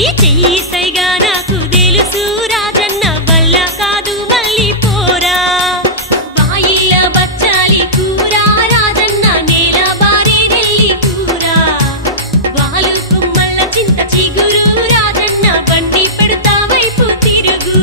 నీ చెయ్యి సైగా నాకు తెలుసు రాజన్న వల్ల కాదు మళ్ళీ పోరా బాయిల బచ్చాలి కూర రాజన్న నేల బారి నెల్లి కూర వాలు కుమ్మల్ల చింత చిగురు రాజన్న బండి పెడతా వైపు తిరుగు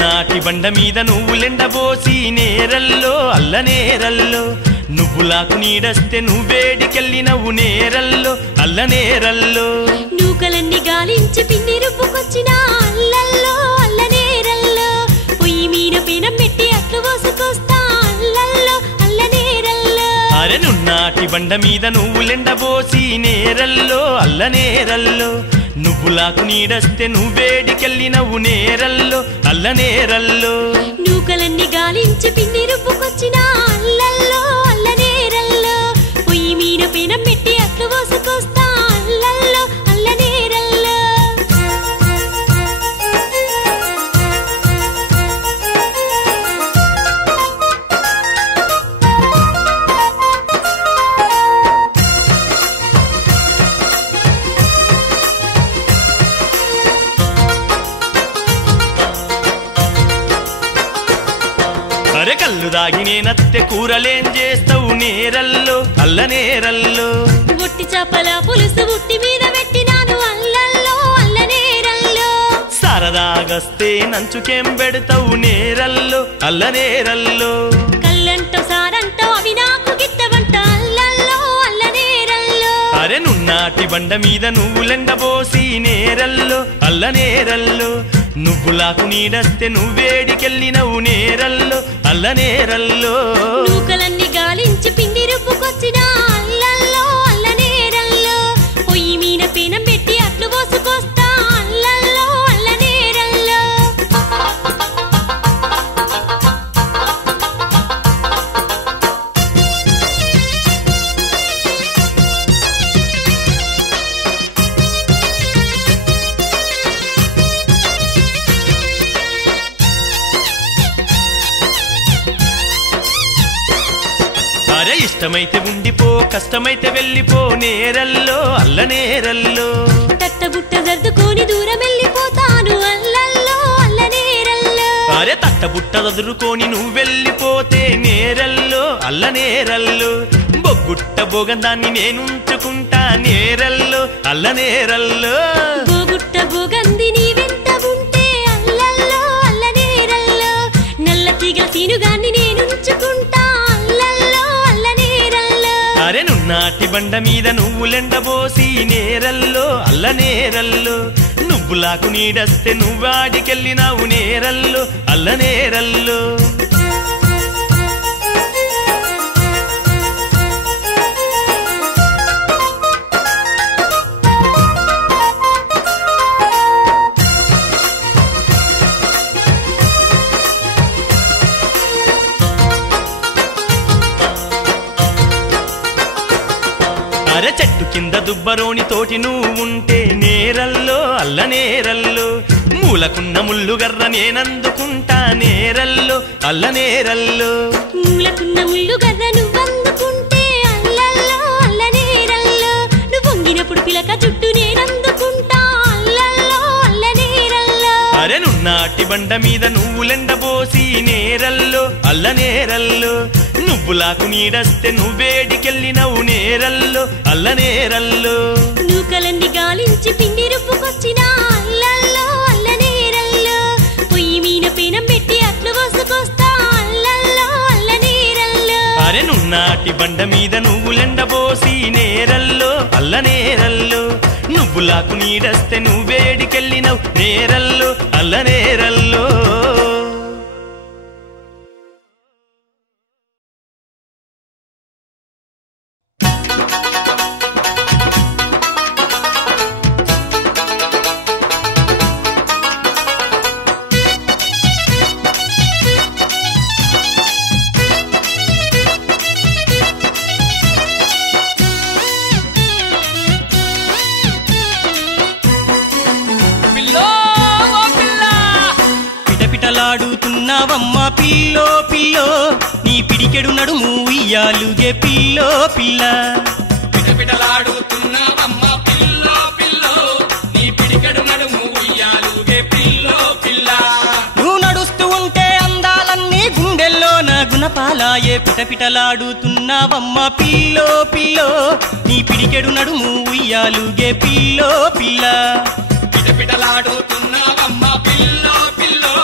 నాటి బండ మీద నువ్వులెండబోసి నేరల్లో అల్ల నేరల్లో నువ్వులాకు నీడస్తే నువ్వేడికెళ్ళినవు నేరల్లో అల్ల నేరల్లో నూకలన్నీ గాలించి పిండి రుబ్బుకొచ్చిన అల్లల్లో అల్ల నేరల్లో పొయ్యి మీద పెనం పెట్టి అట్లు పోసుకొస్తా అల్లల్లో అల్ల నేరల్లో అరే నున్నాటి బండ మీద నువ్వులెండబోసి నేరల్లో అల్ల నేరల్లో నువ్వులాకు నీడస్తే నువ్వేడికెళ్ళినవు నేరల్లో అల్ల నేరల్లో నూకలన్నీ గాలించి పిండి రుబ్బుకొచ్చిన అల్లల్లో అల్ల నేరల్లో పొయ్యి మీద పెనం పెట్టి అట్లు పోసుకొస్తా అల్లల్లో అల్ల నేరల్లో అరే కళ్ళు దాగి నేనత్తే కూరలేం చేస్తావు నేరల్లో అల్ల నేరల్లో ఒట్టి చేపల పులుసు ఉట్టి మీద పెట్టినాను అల్లల్లో అల్ల నేరల్లో సరదాగస్తే నంచుకేం పెడతావు నేరల్లో అల్ల నేరల్లో కళ్ళంటో సారంటో అవి నాకు గిట్టవంట అల్లల్లో అల్ల నేరల్లో అరే నున్నాటి బండ మీద నువ్వులెండబోసి నేరల్లో అల్ల నేరల్లో నువ్వులాకు నీడస్తే నువ్వేడికెళ్ళినవు నేరల్లో అల్ల నేరల్లో నూకలన్నీ గాలించి పిండి రుబ్బుకొచ్చిన అల్లల్లో అల్ల నేరల్లో పొయ్యి మీద పెనం పెట్టి అట్లు పోసుకొస్తా అల్లల్లో అల్ల నేరల్లో అరే ఇష్టమైతే ఉండిపో కష్టమైతే వెళ్ళిపో నేరల్లో అల్ల నేరల్లో తట్టబుట్ట సర్దుకొని దూరం వెళ్ళిపోతాను అల్లల్లో అల్ల నేరల్లో అరే తట్టబుట్ట వదులుకొని నువ్వు వెళ్ళిపోతే నేరల్లో అల్ల నేరల్లో బొగ్గుట్ట బోగందాన్ని నేనుంచుకుంటా నేరల్లో అల్ల నేరల్లో బోగుట్ట బోగంది నీ వెంట ఉంటే అల్లల్లో అల్ల నేరల్లో నల్ల తీగ సీనుగాన్ని నేనుంచుకుంటా అల్లల్లో అల్ల నేరల్లో అరే నున్నాటి బండ మీద నువ్వులెండబోసి నేరల్లో అల్ల నేరల్లో నువ్వులాకు నీడస్తే నువ్వాడికెళ్ళినావు నేరల్లో అల్ల నేరల్లో అరే చెట్టు కింద దుబ్బరోని తోటి నువ్వు ఉంటే నేరల్లో అల్ల నేరల్లో మూలకున్న ముల్లుగర్ర నేనందుకుంటా నేరల్లో అల్ల నేరల్లో మూల అరే నున్నాటి బండ మీద నువ్వులెండబోసి నేరల్లో అల్ల నేరల్లో నువ్వులాకు నీడస్తే నువ్వేడికెళ్ళినవు నేరల్లో అల్ల నేరల్లో నూకలన్నీ గాలించి పిండి రుబ్బుకొచ్చిన అల్లల్లో అల్ల నేరల్లో పొయ్యి మీన పెనం పెట్టి అట్లు పోసుకొస్తా అల్లల్లో అల్ల నేరల్లో అరే నున్నాటి బండ మీద నువ్వులెండబోసి నేరల్లో అల్ల నేరల్లో నువ్వులాకు నీడస్తే నువ్వేడికెళ్ళినవు నేరల్లో అల్ల నేరల్లో పిటపిటలాడుతున్నావమ్మ పిల్లో పిల్లో నీ పిడికెడు నడుము ఉయ్యాలుగే పిల్లో పిల్ల పిటపిటలాడుతున్నావమ్మ పిల్లో పిల్లో నీ పిడికెడు నడుము ఉయ్యాలుగే పిల్లో పిల్ల నువ్వు నడుస్తూ ఉంటే అందాలన్నీ గుండెల్లో నా గుణపాలాయే పిటపిటలాడుతున్నావమ్మ పిల్లో పిల్లో నీ పిడికెడు నడుము ఉయ్యాలుగే పిల్లో పిల్ల పిటపిటలాడుతున్నావమ్మ పిల్లో పిల్లో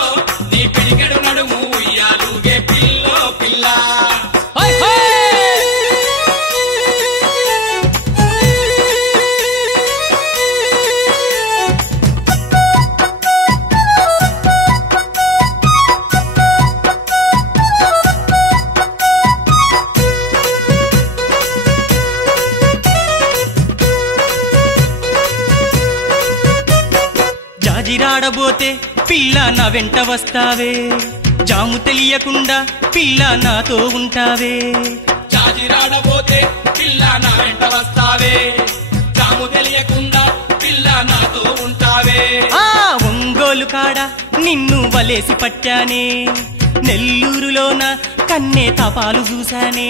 నీ పిడికెడు నడుము ఉయ్యాలుగే పిల్లో పిల్ల జాజిరాడబోతే పిల్ల నా వెంట వస్తావే జాము తెలియకుండా పిల్ల నాతో ఉంటావే జాజిరాడబోతే పిల్ల నా వెంట వస్తావే జాము తెలియకుండా పిల్ల నాతో ఉంటావే ఆ ఒంగోలు కాడ నిన్ను వలేసి పట్టానే నెల్లూరులోన కన్నే తపాలు చూశానే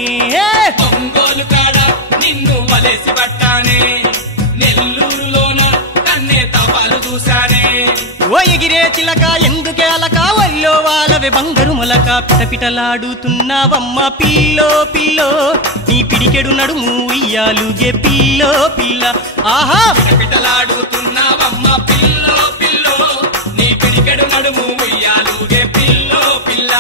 ఒంగోలు కాడ నిన్ను వలేసి పట్టానే నెల్లూరులోన కన్నే తపాలు చూశానే ఓ ఎగిరే చిలక ఎందుకే అలక వల్లో వాళ్ళవే బంగారు మొలక పిటపిటలాడుతున్నావమ్మ పిల్లో పిల్లో నీ పిడికెడు నడుము ఉయ్యాలుగే పిల్లో పిల్ల ఆహా పిటపిటలాడుతున్నావమ్మ పిల్లో పిల్లో నీ పిడికెడు నడుము ఉయ్యాలుగే పిల్లో పిల్ల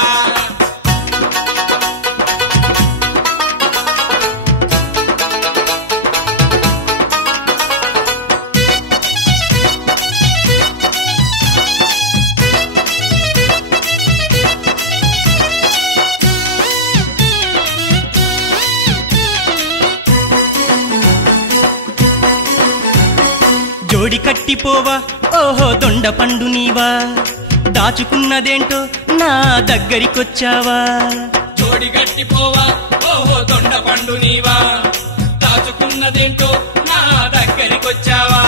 జోడి కట్టిపోవా ఓహో దొండ పండు నీవా దాచుకున్నదేంటో నా దగ్గరికొచ్చావా జోడి గట్టిపోవా ఓహో దొండ పండు నీవా దాచుకున్నదేంటో నా దగ్గరికొచ్చావా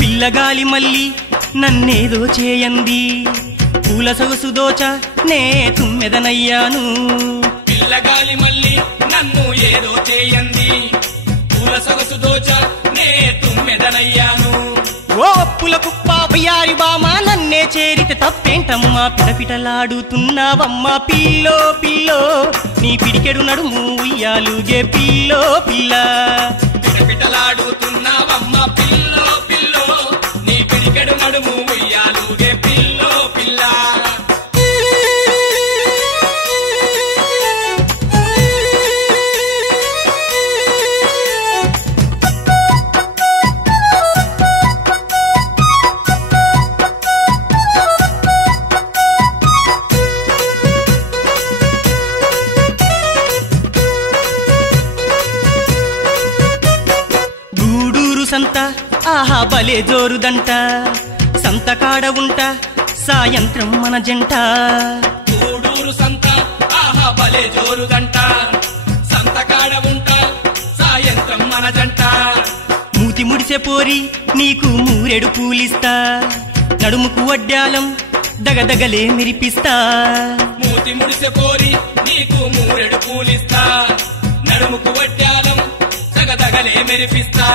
పిల్లగాలి మళ్ళీ నన్నేదో చేయంది పూల సొగసు దోచ నే తుమ్మెదనయ్యాను పిల్లగాలి మళ్ళీ నన్ను ఏదో చేయంది పూల సొగసు దోచ నే తుమ్మెదనయ్యాను ఓ అప్పుల కుప్ప బయ్యారి బామ నన్నే చేరితే తప్పేంటమ్మా పిటపిటలాడుతున్నావమ్మ పిల్లో పిల్లో నీ పిడికెడు నడుము ఉయ్యాలుగే పిల్లో పిల్ల పిటపిటలాడుతున్నావమ్మ పిల్లో పిల్లో నీ పిడికెడు నడుము ఉయ్యాలుగే పిల్లో పిల్ల సంత ఆహా బలే జోరుదంట సంతకాడ ఉంట సాయంత్రం మన జంట గూడూరు సంత ఆహా బలే జోరుదంట సంతకాడ ఉంటా సాయంత్రం మన జంట మూతి ముడిసె పోరి నీకు మూరెడు పూలిస్తా నడుముకు వడ్డాలం దగదగలే మెరిపిస్తా మూతి ముడిసె పోరి నీకు మూరెడు పూలిస్తా నడుముకు వడ్డాలం సగదగ నగలే మెరిపిస్తా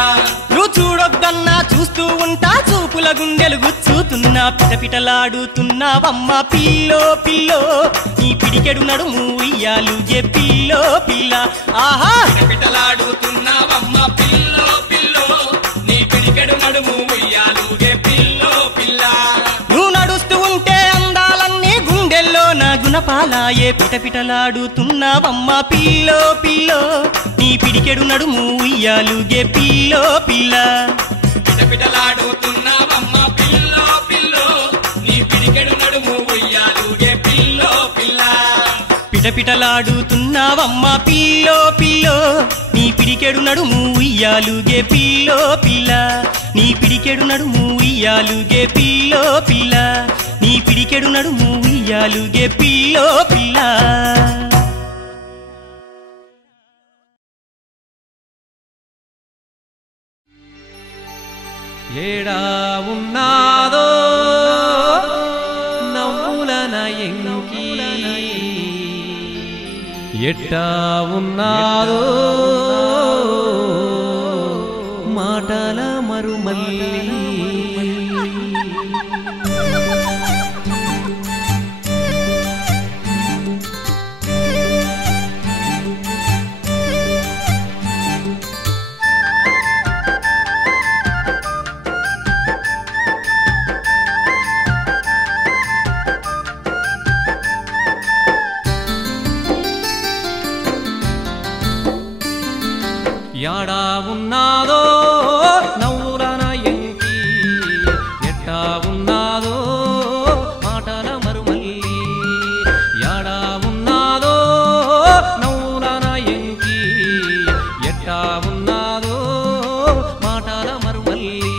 నువ్వు చూడొద్దన్నా చూస్తూ ఉంటా చూపుల గుండెలు గుచ్చుతున్నా పిటపిటలాడుతున్నావమ్మ పిల్లో పిల్లో నీ పిడికెడు నడుము ఉయ్యాలుగే పిల్లో పిల్ల ఆహా పిటలాడుతున్నావమ్మ పిల్లో పిల్లో నీ పిడికెడు నడుము ఉయ్యాలుగే పిల్లో పిల్ల నువ్వు నడుస్తూ ఉంటే అందాలన్నీ గుండెల్లో నా గుణపాలాయే పిటపిటలాడుతున్నావమ్మ పిల్లో పిల్లో నీ పిడికెడు నడుము ఉయ్యాలుగే పిల్లో పిల్ల పిటపిటలాడుతున్నావమ్మ పిల్లో పిల్లో నీ పిడికెడు నడుము ఉయ్యాలుగే పిల్లో పిల్ల పిటపిటలాడుతున్నావమ్మ పిల్లో పిల్లో నీ పిడికెడు నడుము ఉయ్యాలుగే పిల్లో పిల్ల నీ పిడికెడు నడుము ఉయ్యాలుగే పిల్లో పిల్ల నీ పిడికెడు నడుము ఉయ్యాలుగే పిల్లో పిల్ల ఏడా ఉన్నాదో నవ్వులన ఎంకి ఎట్టా ఉన్నాదో మాటల మరుమల్లి యాడా ఉన్నాదో నవ్వులన ఎంకి ఎట్టా ఉన్నాదో మాటల మరుమల్లి యాడా ఉన్నాదో నవ్వులన ఎంకి ఎట్టా ఉన్నాదో మాటల మరుమల్లి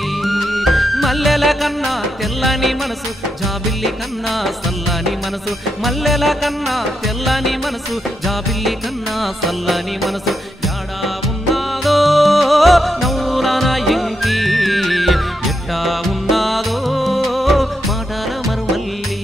మల్లెల కన్నా తెల్లని మనసు జాబిల్లి కన్నా సల్లని మనసు మల్లెల కన్నా తెల్లని మనసు జాబిల్లి కన్నా సల్లని మనసు యాడా ఉన్నాదో నవ్వులన ఎంకి ఎట్టా ఉన్నాదో మాటల మరుమల్లి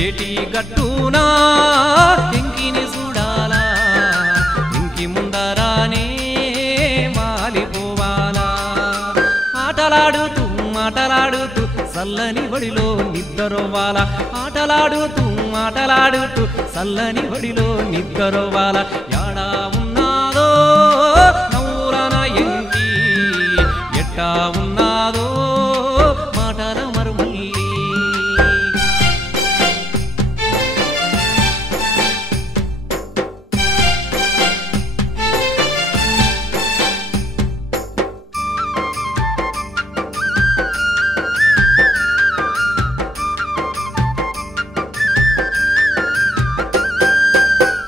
ఏటి గట్టునా ఎంకిని చూడాలా ఇంకి ముందరానే మాలిపోవాలా ఆటలాడుతూ మాటలాడుతూ చల్లని బడిలో నిద్రవ్వాలా ఆటలాడుతూ మాటలాడుతూ చల్లని బడిలో నిద్రవ్వాలా యాడా ఉన్నాదో నవ్వులన ఎంకి ఎట్టా ఉన్నాదో మాటల మరుమల్లి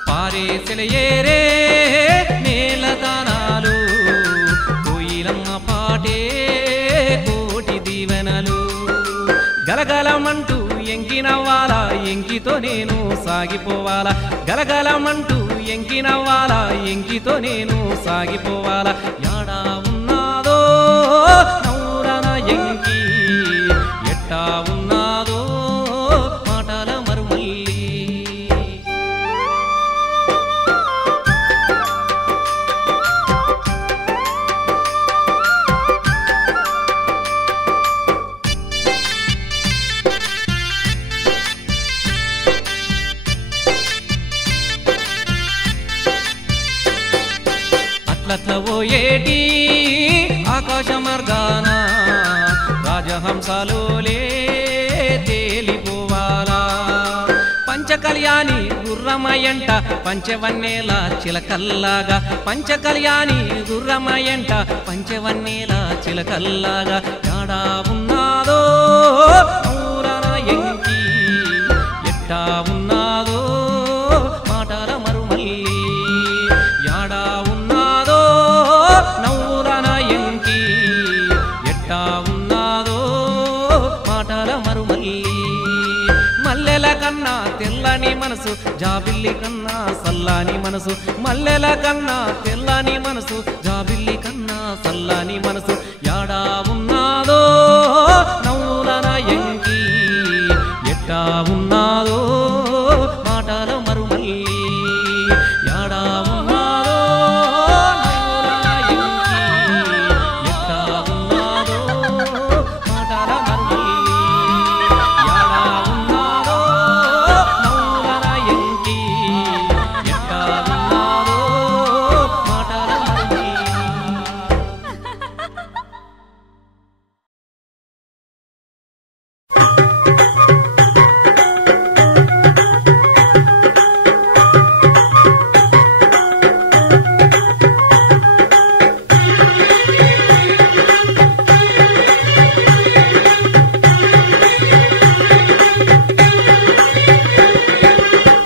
పారేసెలయేరే నేలదానాలు కోయిలమ్మ పాటే కోటి దీవెనలు గలగలమంటూ ఎంకినవ్వాలా ఎంకితో నేను సాగిపోవాలా గలగలమంటూ ఎంకినవ్వాలా ఎంకితో నేను సాగిపోవాలా యాడా ఉన్నాదో నవ్వులన ఎంకి ఎట్టా ఉన్నాదో మాటల మరుమల్లి అట్లట్ల ఓయేటి ఆకాశ మార్గాన రాజహంసలోలే తేలిపోవాలా పంచకళ్యాణి గుర్రమయంట పంచవన్నేల చిలకల్లాగా పంచకళ్యాణి గుర్రమయంట పంచవన్నేల చిలకల్లాగా యాడా ఉన్నాదో నవ్వులన ఎంకి ఎట్టా ఉన్నాదో మాటల మరుమల్లి యాడా ఉన్నాదో నవ్వులన ఎంకి ఎట్టా ఉన్నాదో మాటల మరుమల్లి మల్లె మల్లెల కన్నా తెల్లని మనసు జాబిల్లి కన్నా సల్లాని మనసు మల్లెల కన్నా తెల్లని మనసు జాబిల్లి కన్నా సల్లాని మనసు యాడా ఉన్నాదో నవ్వులన ఎంకి ఎట్టా ఉన్నాదో మాటల మరుమల్లి యాడా ఉన్నాదో నవ్వులన ఎంకి ఎట్టా ఉన్నాదో మాటల మరుమల్లి యాడా ఉన్నాదో నవ్వులన ఎంకి ఎట్టా ఉన్నాదో మాటల మరుమల్లి.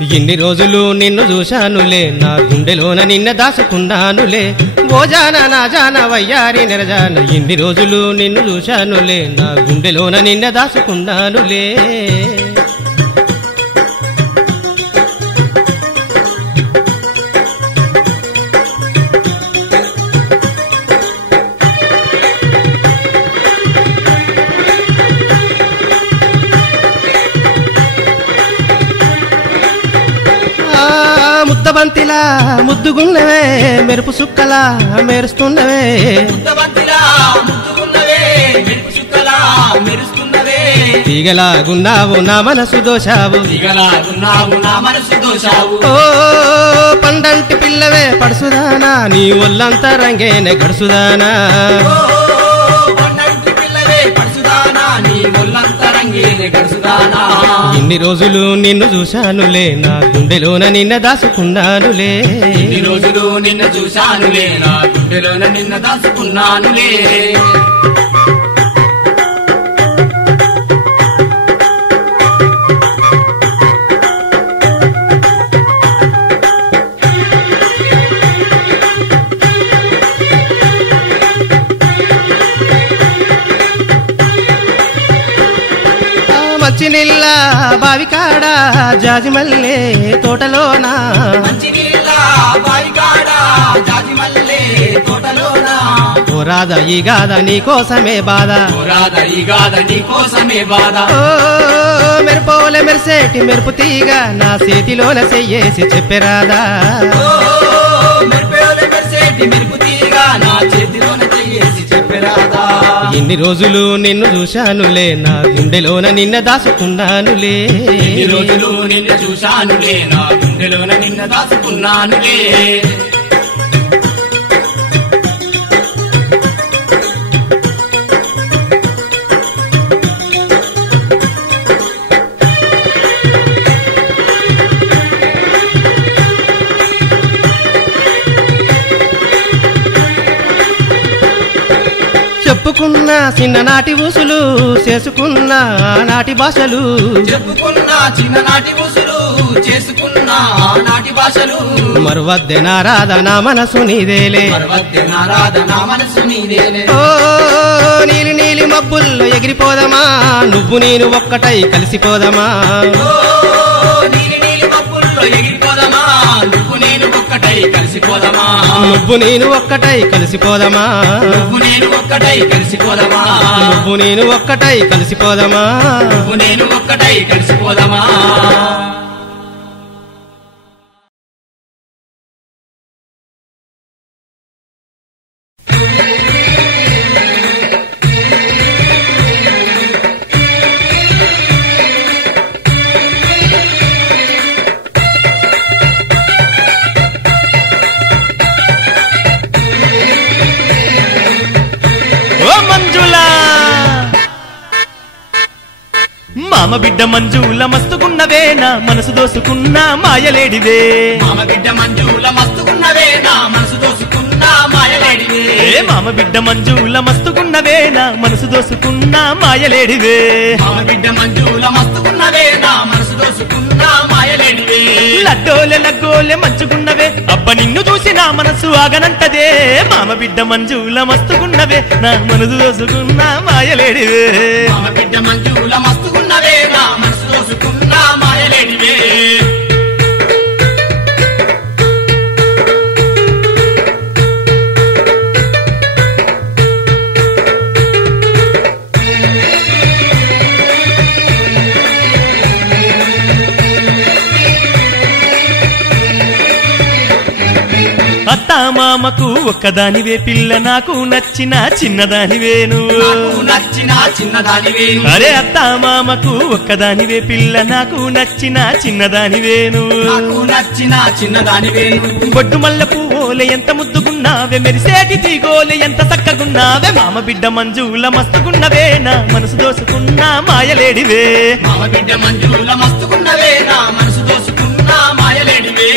ఇన్ని రోజులు నిన్ను చూశానులే నా గుండెలోన నిన్న దాచుకున్నానులే ఓ జాన నా జాన వయ్యారి నిరజాన ఇన్ని రోజులు నిన్ను చూశానులే నా గుండెలోన నిన్న దాచుకున్నానులే ముద్దబంతిలా ముద్దుగున్నవే మెరుపు సుక్కలా మెరుస్తున్నవే ముద్దబంతిలా ముద్దుగున్నవే మెరుపు చుక్కలా మెరుస్తున్నవే తీగలాగున్నావు నా మనసు దోషావు తీగలాగున్నావు నా మనసు దోషావు ఓ పండంటి పిల్లవే పడుసుదానా నీ ఒళ్ళంతా రంగేనే గడుసుదానా పండంటి పిల్లవే పడుసుదానా నీ ఒళ్ళంతా రంగేనే గడుసుదానా ఇన్ని రోజులు నిన్ను చూశానులే నా గుండెలోన నిన్న దాచుకున్నానులే ఇన్ని రోజులు నిన్న చూశానులే నా గుండెలోన నిన్న దాచుకున్నానులే మంచినీళ్ళ బావికాడ జాజిమల్లే తోటలోనా మంచినీళ్ళ బావికాడ జాజిమల్లె తోటలోన ఓ రాధా ఈ గాథ నీ కోసమే బాధ రాధ ఈ గాథ నీ కోసమే బాధ ఓ మెరుపోలే మెరిసేటి మెరుపు తీగ నా చేతిలోన చెయ్యేసి చెప్పరాదా మెరుపేలు మెరిసేటి మెరుపు తీగ నా చేతిలోన చెయ్యేసి చెప్పరాదా ఎన్ని రోజులు నిన్ను చూశానులే నా గుండెలోన నిన్న దాచుకున్నానులే ఎన్ని రోజులు నిన్న చూశానులే నా గుండెలోన నిన్న దాచుకున్నానులే చెప్పుకున్న చిన్ననాటి ఊసులు చేసుకున్న నాటి భాషలు చెప్పుకున్న చిన్ననాటి ఊసులు చేసుకున్న నాటి భాషలు మరువద్దె నారాధ నా మనసు నీదేలే పర్వత్య నారాధ నా మనసు నీదేలే ఓ నీలి నీలి మబ్బుల్లో ఎగిరిపోదమా నువ్వు నేను ఒక్కటై కలిసిపోదమా నీలి నీలి మబ్బుల్లో ఎగిరిపోదమా నువ్వు నేను ఒక్కటై కలిసిపోదమా నువ్వు నేను ఒక్కటై కలిసిపోదమా నువ్వు నేను ఒక్కటై కలిసిపోదమా నువ్వు నేను ఒక్కటై కలిసిపోదమా నువ్వు నేను ఒక్కటై కలిసిపోదమా మామ బిడ్డ మంజుల మస్తుకున్నవే నా మనసు దోసుకున్న మాయలేడివే మామ బిడ్డ మంజుల మస్తుకున్నవే నా మనసు దోసుకున్న మాయలేడివే మామ బిడ్డ మంజుల మస్తుకున్నవే నా మనసు దోసుకున్న మాయలేడివే మామ బిడ్డ మంజుల మస్తుకున్నవే నా మనసు దోసుకున్న మాయలేడివే లడ్డోలే లగ్గోలే మంచుకున్నవే అబ్బ నిన్ను చూసి నా మనసు ఆగనంటదే మామ బిడ్డ మంజుల మస్తుకున్నవే నా మనసు దోసుకున్న మాయలేడివే మామ బిడ్డ మంజుల మస్తుకున్నవే నా మనసు దోసుకున్న అత్తా మామకు ఒక్కదానివే పిల్ల నాకు నచ్చిన చిన్నదానివే నువ్వు నాకు నచ్చిన చిన్నదానివే అరే అత్తా మామకు ఒక్కదానివే పిల్ల నాకు నచ్చిన చిన్నదానివే నువ్వు నాకు నచ్చిన చిన్నదానివే బొడ్డు మల్ల పువ్వులే ఎంత ముద్దుగున్నావే మెరిసేటి తీగోలే ఎంత చక్కగున్నావే మామ బిడ్డ మంజుల మస్తుగున్నవే నా మనసు దోసుకున్న మాయలేడివే మామ బిడ్డ మంజుల మస్తుకున్నవే నా మనసు దోసుకున్న మాయలేడివే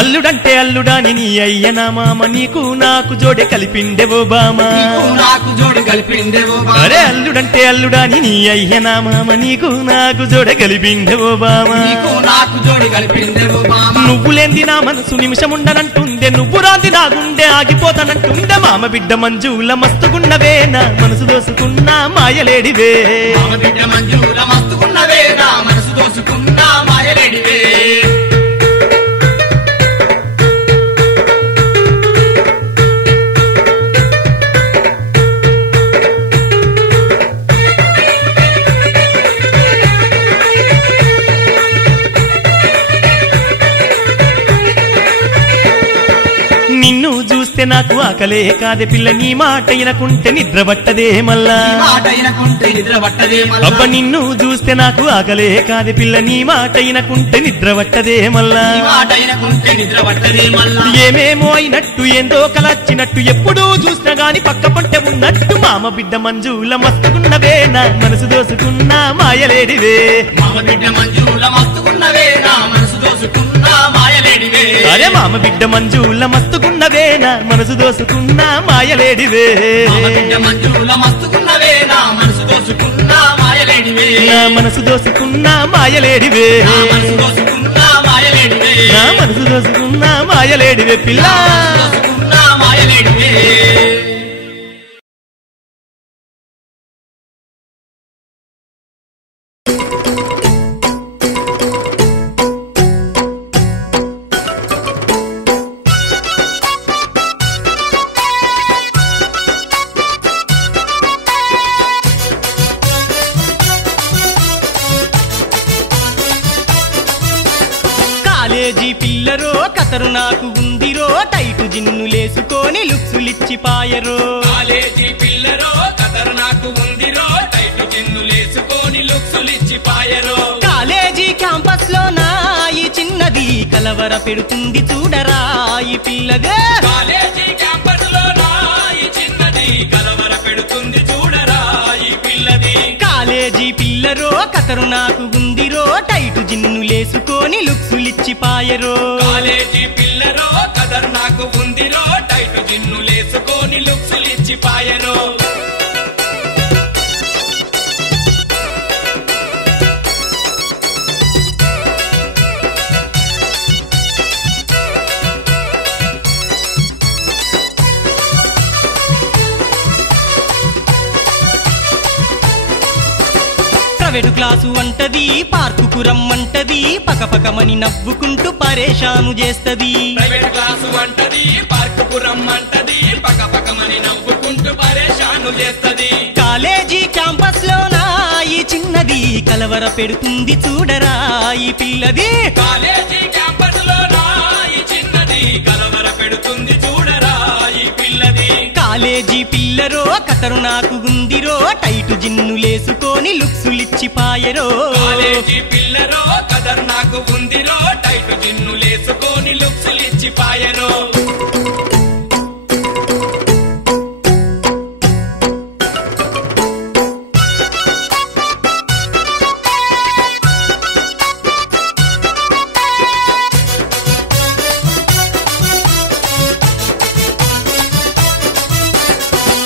అల్లుడంటే అల్లుడాని నీ అయ్యనా మామ నీకు నాకు జోడే కలిపిండెవో బామా నాకు జోడి కలిపిండేవో అరే అల్లుడంటే అల్లుడాని నీ అయ్యనా మామ నీకు నాకు జోడే కలిపిండెవో బామా నీకు నాకు జోడి కలిపిండేవో మామ నువ్వు లేంది నా మనసు నిమిషముండనంటుందే నువ్వు రాంది నా గుండె ఆగిపోతానంటుందే మామ బిడ్డ మంజుల మస్తుగున్నవే నా మనసు దోసుకున్న మాయలేడివే మామ బిడ్డ మంజుల మస్తుకున్నవే నా మనసు దోసుకున్న మాయలేడివే నిన్ను చూస్తే నాకు ఆకలే కాదే పిల్ల నీ మాట వినకుంటే నిద్ర పట్టదే మళ్ళా మాట వినకుంటే నిద్ర పట్టదే మళ్ళా. అబ్బ నిన్ను చూస్తే నాకు ఆకలే కాదే పిల్ల నీ మాట వినకుంటే నిద్ర పట్టదే మళ్ళా నీ మాట వినకుంటే నిద్ర పట్టదే మళ్ళా. ఏమేమో అయినట్టు ఏందో కలచ్చినట్టు ఎప్పుడూ చూసినా గాని పక్క పంటే ఉన్నట్టు మామ బిడ్డ మంజుల మస్తుకున్నవే నా మనసు దోసుకున్న మాయలేడివే మామ బిడ్డ మంజుల మస్తుకున్నవే నా మనసు దోసుకున్న మాయలేడివే అరే మామ బిడ్డ మంజుల మస్తుకున్నవే నా మనసు దోసుకున్న మాయలేడివే మామ బిడ్డ మంజుల మస్తుకున్నవే నా మనసు దోసుకున్న మాయలేడివే నా మనసు దోసుకున్న మాయలేడివే నా మనసు దోసుకున్న మాయలేడివే నా మనసు దోసుకున్న మాయలేడివే పిల్ల దోసుకున్న మాయలేడివే కాలేజీ పిల్లరో కతరు నాకు ఉందిరో టైటు జిన్నులేసుకొని లుక్సులిచ్చి పాయరో కాలేజీ పిల్లరో కదరు నాకు ఉందిరో టైటు జిన్నులేసుకొని లుక్సులిచ్చి పాయరో కాలేజీ క్యాంపస్ లో నా ఈ చిన్నది కలవర పెడుతుంది చూడరా ఈ పిల్లదే కాలేజీ క్యాంపస్ లో నా ఈ చిన్నది కలవర పెడుతుంది చూడరా ఈ పిల్లది కాలేజీ పిల్లరో కతరు నాకు ఉందిరో టైటు జిన్నులేసుకొని లుక్సులిచ్చి పాయరో కాలేజీ పిల్లరో కదర్ నాకు ఉందిరో టైటు జిన్నులేసుకొని లుక్సులిచ్చి పాయరో ప్రైవేటు క్లాసు అంటది పార్కుకు రమ్మంటది పకపకమని నవ్వుకుంటూ పరేషాను చేస్తది ప్రైవేట్ క్లాసు అంటది పార్కుకు రమ్మంటది పకపకమని నవ్వుకుంటూ పరేషాను చేస్తది కాలేజీ క్యాంపస్ లో నా ఈ చిన్నది కలవర పెడుతుంది చూడరా ఈ పిల్లది కాలేజీ క్యాంపస్ లో నా ఈ చిన్నది కలవర పెడుతుంది చూడరా ఈ పిల్లది కాలేజీ పిల్లరో కతరు నాకు గుందిరో టైటు జిన్నులేసుకొని లుక్సులిచ్చి పాయరో కాలేజీ పిల్లరో కదర్ నాకు ఉందిరో టైటు జిన్నులేసుకొని లుక్సులిచ్చి పాయరో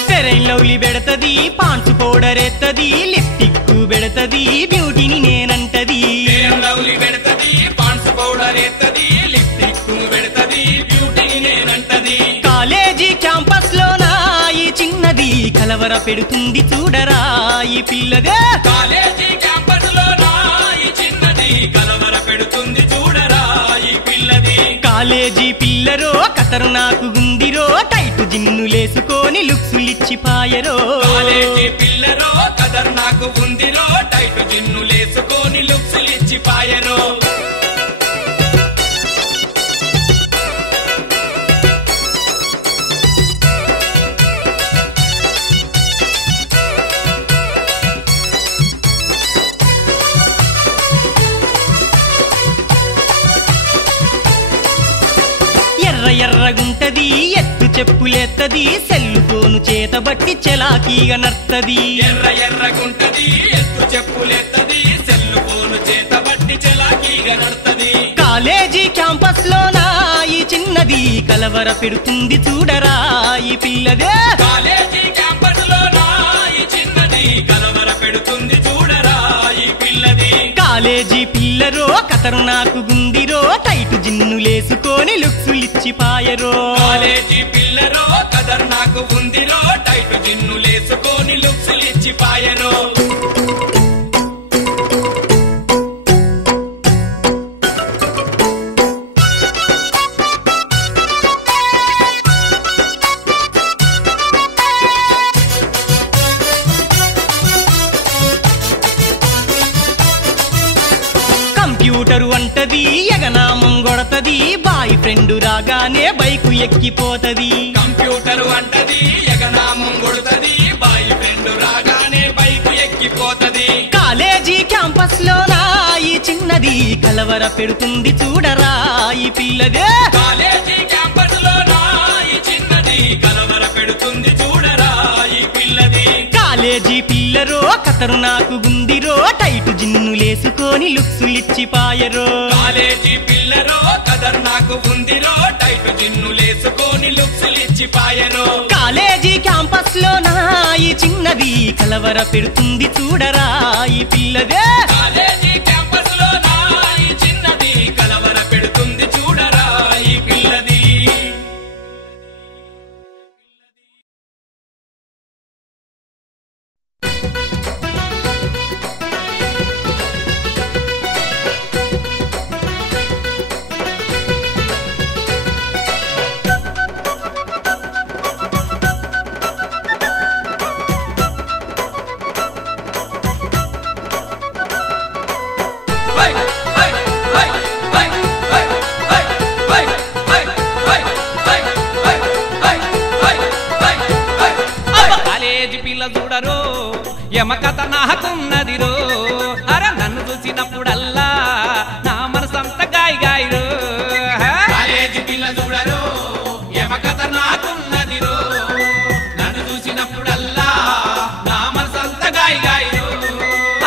ఫెరైన్ లవ్లీ బెడతది పాన్సు పౌడర్ ఎత్తది లిప్టిక్ బెడతది బ్యూటీని నేనంటది ఫెయిర్ లవ్లీ పెడతది పాన్స్ పౌడర్ ఎత్తది లిప్స్టిక్ పెడతది బ్యూటీని నేనంటది కాలేజీ క్యాంపస్ లో నా ఈ చిన్నది కలవర పెడుతుంది చూడరా ఈ పిల్లదే కాలేజీ క్యాంపస్ లో నా ఈ చిన్నది కలవర పెడుతుంది చూడరా కాలేజీ పిల్లరో కతరు నాకు గుందిరో టైటు జిన్నులేసుకొని లుక్సులిచ్చిపాయరో కాలేజీ పిల్లరో కదర్ నాకు ఉందిరో టైటు జిన్నులేసుకొని లుక్సులిచ్చిపాయరో ఎర్ర ఎర్రగుంటది ఎత్తు చెప్పులెత్తది సెల్లుతోను చేతబట్టి చెలాకీగా నర్తది ఎర్ర ఎర్రగుంటది ఎత్తు చెప్పులెత్తది సెల్లు ఫోను చేతబట్టి చెలాకీగా నడుతది కాలేజీ క్యాంపస్ లోనా ఈ చిన్నది కలవర పెడుతుంది చూడరా ఈ పిల్లదే కాలేజీ క్యాంపస్ లో ఈ చిన్నది కలవర పెడుతుంది చూడరా ఈ పిల్లది కాలేజీ పిల్లరో కతరు నాకు గుందిరో టైటు జిన్నులేసుకొని లుక్సులిచ్చిపాయరో కాలేజీ పిల్లరో కదర్ నాకు ఉందిరో టైటు జిన్నులేసుకొని లుక్సులిచ్చిపాయరో కంప్యూటరు అంటది ఎగనామం కొడతది బాయ్ ఫ్రెండ్ రాగానే బైకు ఎక్కిపోతది కంప్యూటర్ అంటది ఎగనామం కొడుతది బాయ్ ఫ్రెండ్ రాగానే బైకు ఎక్కిపోతది కాలేజీ క్యాంపస్ లోనా ఈ చిన్నది కలవర పెడుతుంది చూడరా ఈ పిల్లదే కాలేజీ క్యాంపస్ లో ఈ చిన్నది కలవర పెడుతుంది చూడరా ఈ పిల్లది కాలేజీ పిల్లరో కతరు నాకు గుందిరో టైటు జిన్నులేసుకొని లుక్సులిచ్చిపాయరో కాలేజీ పిల్లరో కదర్ నాకు ఉందిరో టైటు జిన్నులేసుకొని లుక్సులిచ్చిపాయరో కాలేజీ క్యాంపస్ లోనా ఈ చిన్నది కలవర పెడుతుంది చూడరా ఈ పిల్లదే కాలేజీ క్యాంపస్ లో ఈ చిన్నది కలవర పెడుతుంది చూడరా ఈ పిల్లది కాలేజీ పిల్ల చూడరో యమకథ నాకున్నదిరో అరే నన్ను చూసినప్పుడల్లా నా మనసంత గాయగాయరో కాలేజీ పిల్ల చూడరు యమకథ నాకున్నదిరో నన్ను చూసినప్పుడల్లా నా మనసంతా గాయగాయరు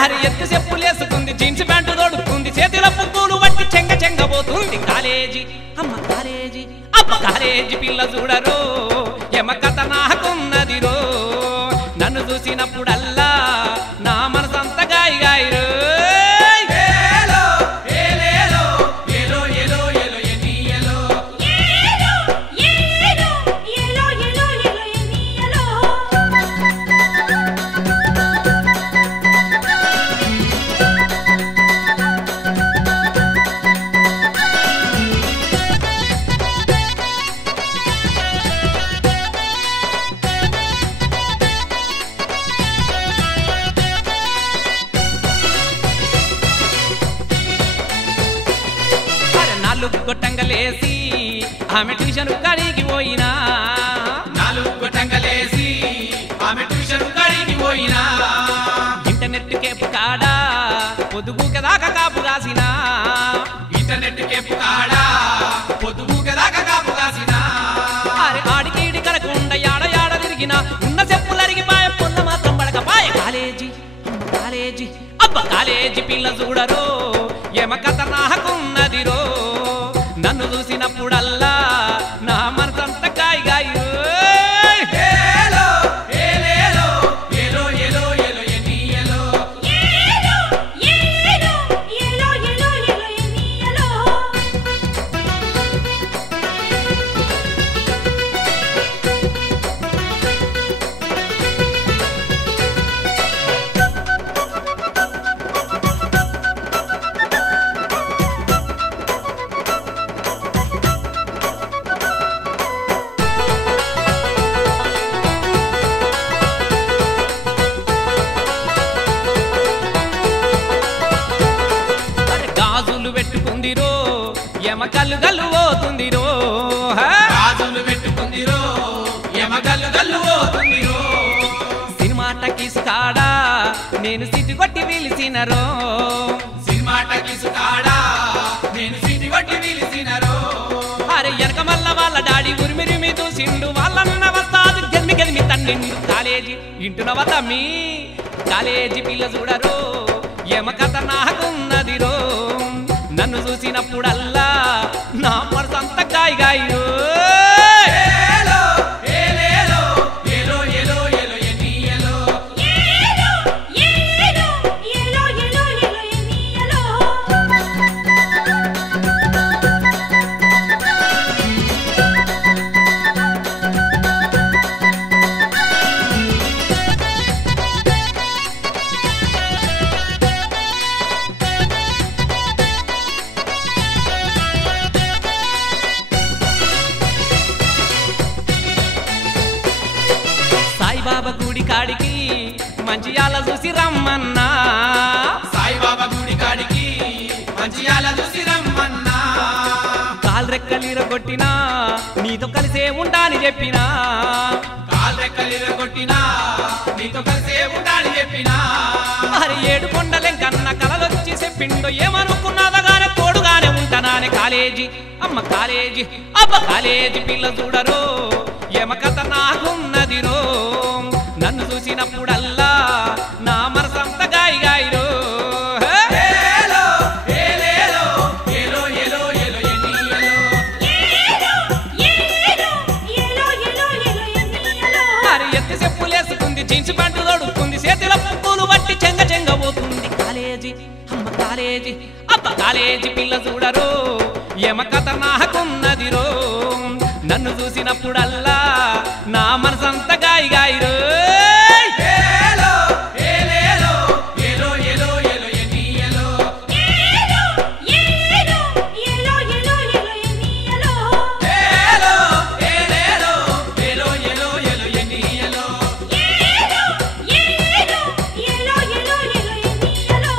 అరే ఎత్తు చెప్పులేసుకుంది జీన్స్ ప్యాంటు తోడుకుంది చేతిలో పువ్వులు పట్టి చెంగ చెంగబోతుంది కాలేజీ అమ్మ కాలేజీ అమ్మ కాలేజీ పిల్ల చూడరో యమకథ నాకున్నదిరో నన్ను చూసినప్పుడల్లా నా మనసంత గాయగాయరు ఏలో ఏలేలో ఏలో ఏలో ఏలో ఎనియలో ఏలో ఏలో ఏలో ఏలో ఏలో ఎనియలో అరే నాలుగు గొట్టంగలేసి ఆమె ట్యూషన్ కడిగి పోయినా నాలుగు గొట్టంగలేసి ఆమె ట్యూషన్ కడిగి పోయినా ఇంటర్నెట్ కేపు కాడా పొదుగు దాకా కాపు కాసినా ఇంటర్నెట్ కేపు కాడా పొద్దుగు దాకా కాపు కాసినా అరే ఆడికి ఈడి కలకుండా యాడ యాడ తిరిగినా ఉన్న చెప్పులరిగిపాయ పొల్ల మాత్రం పడకపాయ కాలేజీ అమ్మ కాలేజీ అబ్బ కాలేజీ పిల్ల చూడరో యమకథ నాకున్నదిరో నన్ను చూసినప్పుడల్లా నా మనసంత గాయగాయరు ఏలో ఏలేలో ఏలో ఏలో ఏలో ఎనియలో ఏలో ఏలో ఏలో ఏలో ఏలో ఎనియలో పెట్టుకుందిరో యమ గల్లు గల్లు పోతుందిరో గాజులు పెట్టుకుందిరో యమ గల్లు గల్లు పోతుందిరో సినిమా టకీసు కాడా నేను సిటి కొట్టి పిలిచినరో సినిమా టకీసు కాడా నేను సిటి కొట్టి పిలిచినరో అరే ఎనక మల్ల వాళ్ళ డాడీ ఉరిమిరిమి దూసిండు వాళ్ళన్న వస్తాదు గెలిమి గెలిమి తన్నిండు కాలేజీ ఇంటునవ తమ్మి కాలేజీ పిల్ల చూడరో యమ కథ నాకున్నదిరో నన్ను చూసినప్పుడల్లా నా మనసంత గాయ గాయో ఏలో ఏలేలో ఏలో ఏలో ఏలో ఎనియలో ఏలో ఏలో ఏలో ఏలో ఏలో ఎనియలో సాయిబాబా గుడి కాడికి మంచియాల చూసి రమ్మన్నా సాయిబాబా గుడి కాడికి మంచియాల చూసి రమ్మన్నా కాలు రెక్కలీర కొట్టినా నీతో కలిసే ఉంటాని చెప్పినా కాల్ రెక్కలిర కొట్టినా నీతో కలిసే ఉంటాని చెప్పినా మరి ఏడు కొండలెంకన్న కలలొచ్చి చెప్పిండో ఏమనుకున్నదగానే తోడుగానే ఉంటానానే కాలేజీ అమ్మ కాలేజీ అబ్బ కాలేజీ పిల్ల చూడరో ఏమ కథ నాకున్నదిరో నన్ను చూసినప్పుడల్లా నా మనసంత గాయి గాయరో ఏలో ఏలేలో ఏలో ఏలో ఏలో ఎనియలో ఏలో ఏలో ఏలో ఏలో ఏలో ఎనియలో మరి ఎత్తి చెప్పులేసుకుంది జీన్స్ ప్యాంటు తొడుక్కుంది చేతిలో పువ్వులు పట్టి చెంగ చెంగ పోతుంది కాలేజీ అమ్మ కాలేజీ అబ్బ కాలేజీ పిల్ల చూడరో ఏమ కథ నాకున్నదిరో నన్ను చూసినప్పుడల్లా నా మనసంత గాయి గాయరో ఏలో ఏలేలో ఏలో ఏలో ఏలో ఎనియలో ఏలో ఏలో ఏలో ఏలో ఏలో ఎనియలో ఏలో ఏలేలో ఏలో ఏలో ఏలో ఎనియలో ఏలో ఏలో ఏలో ఏలో ఏలో ఎనియలో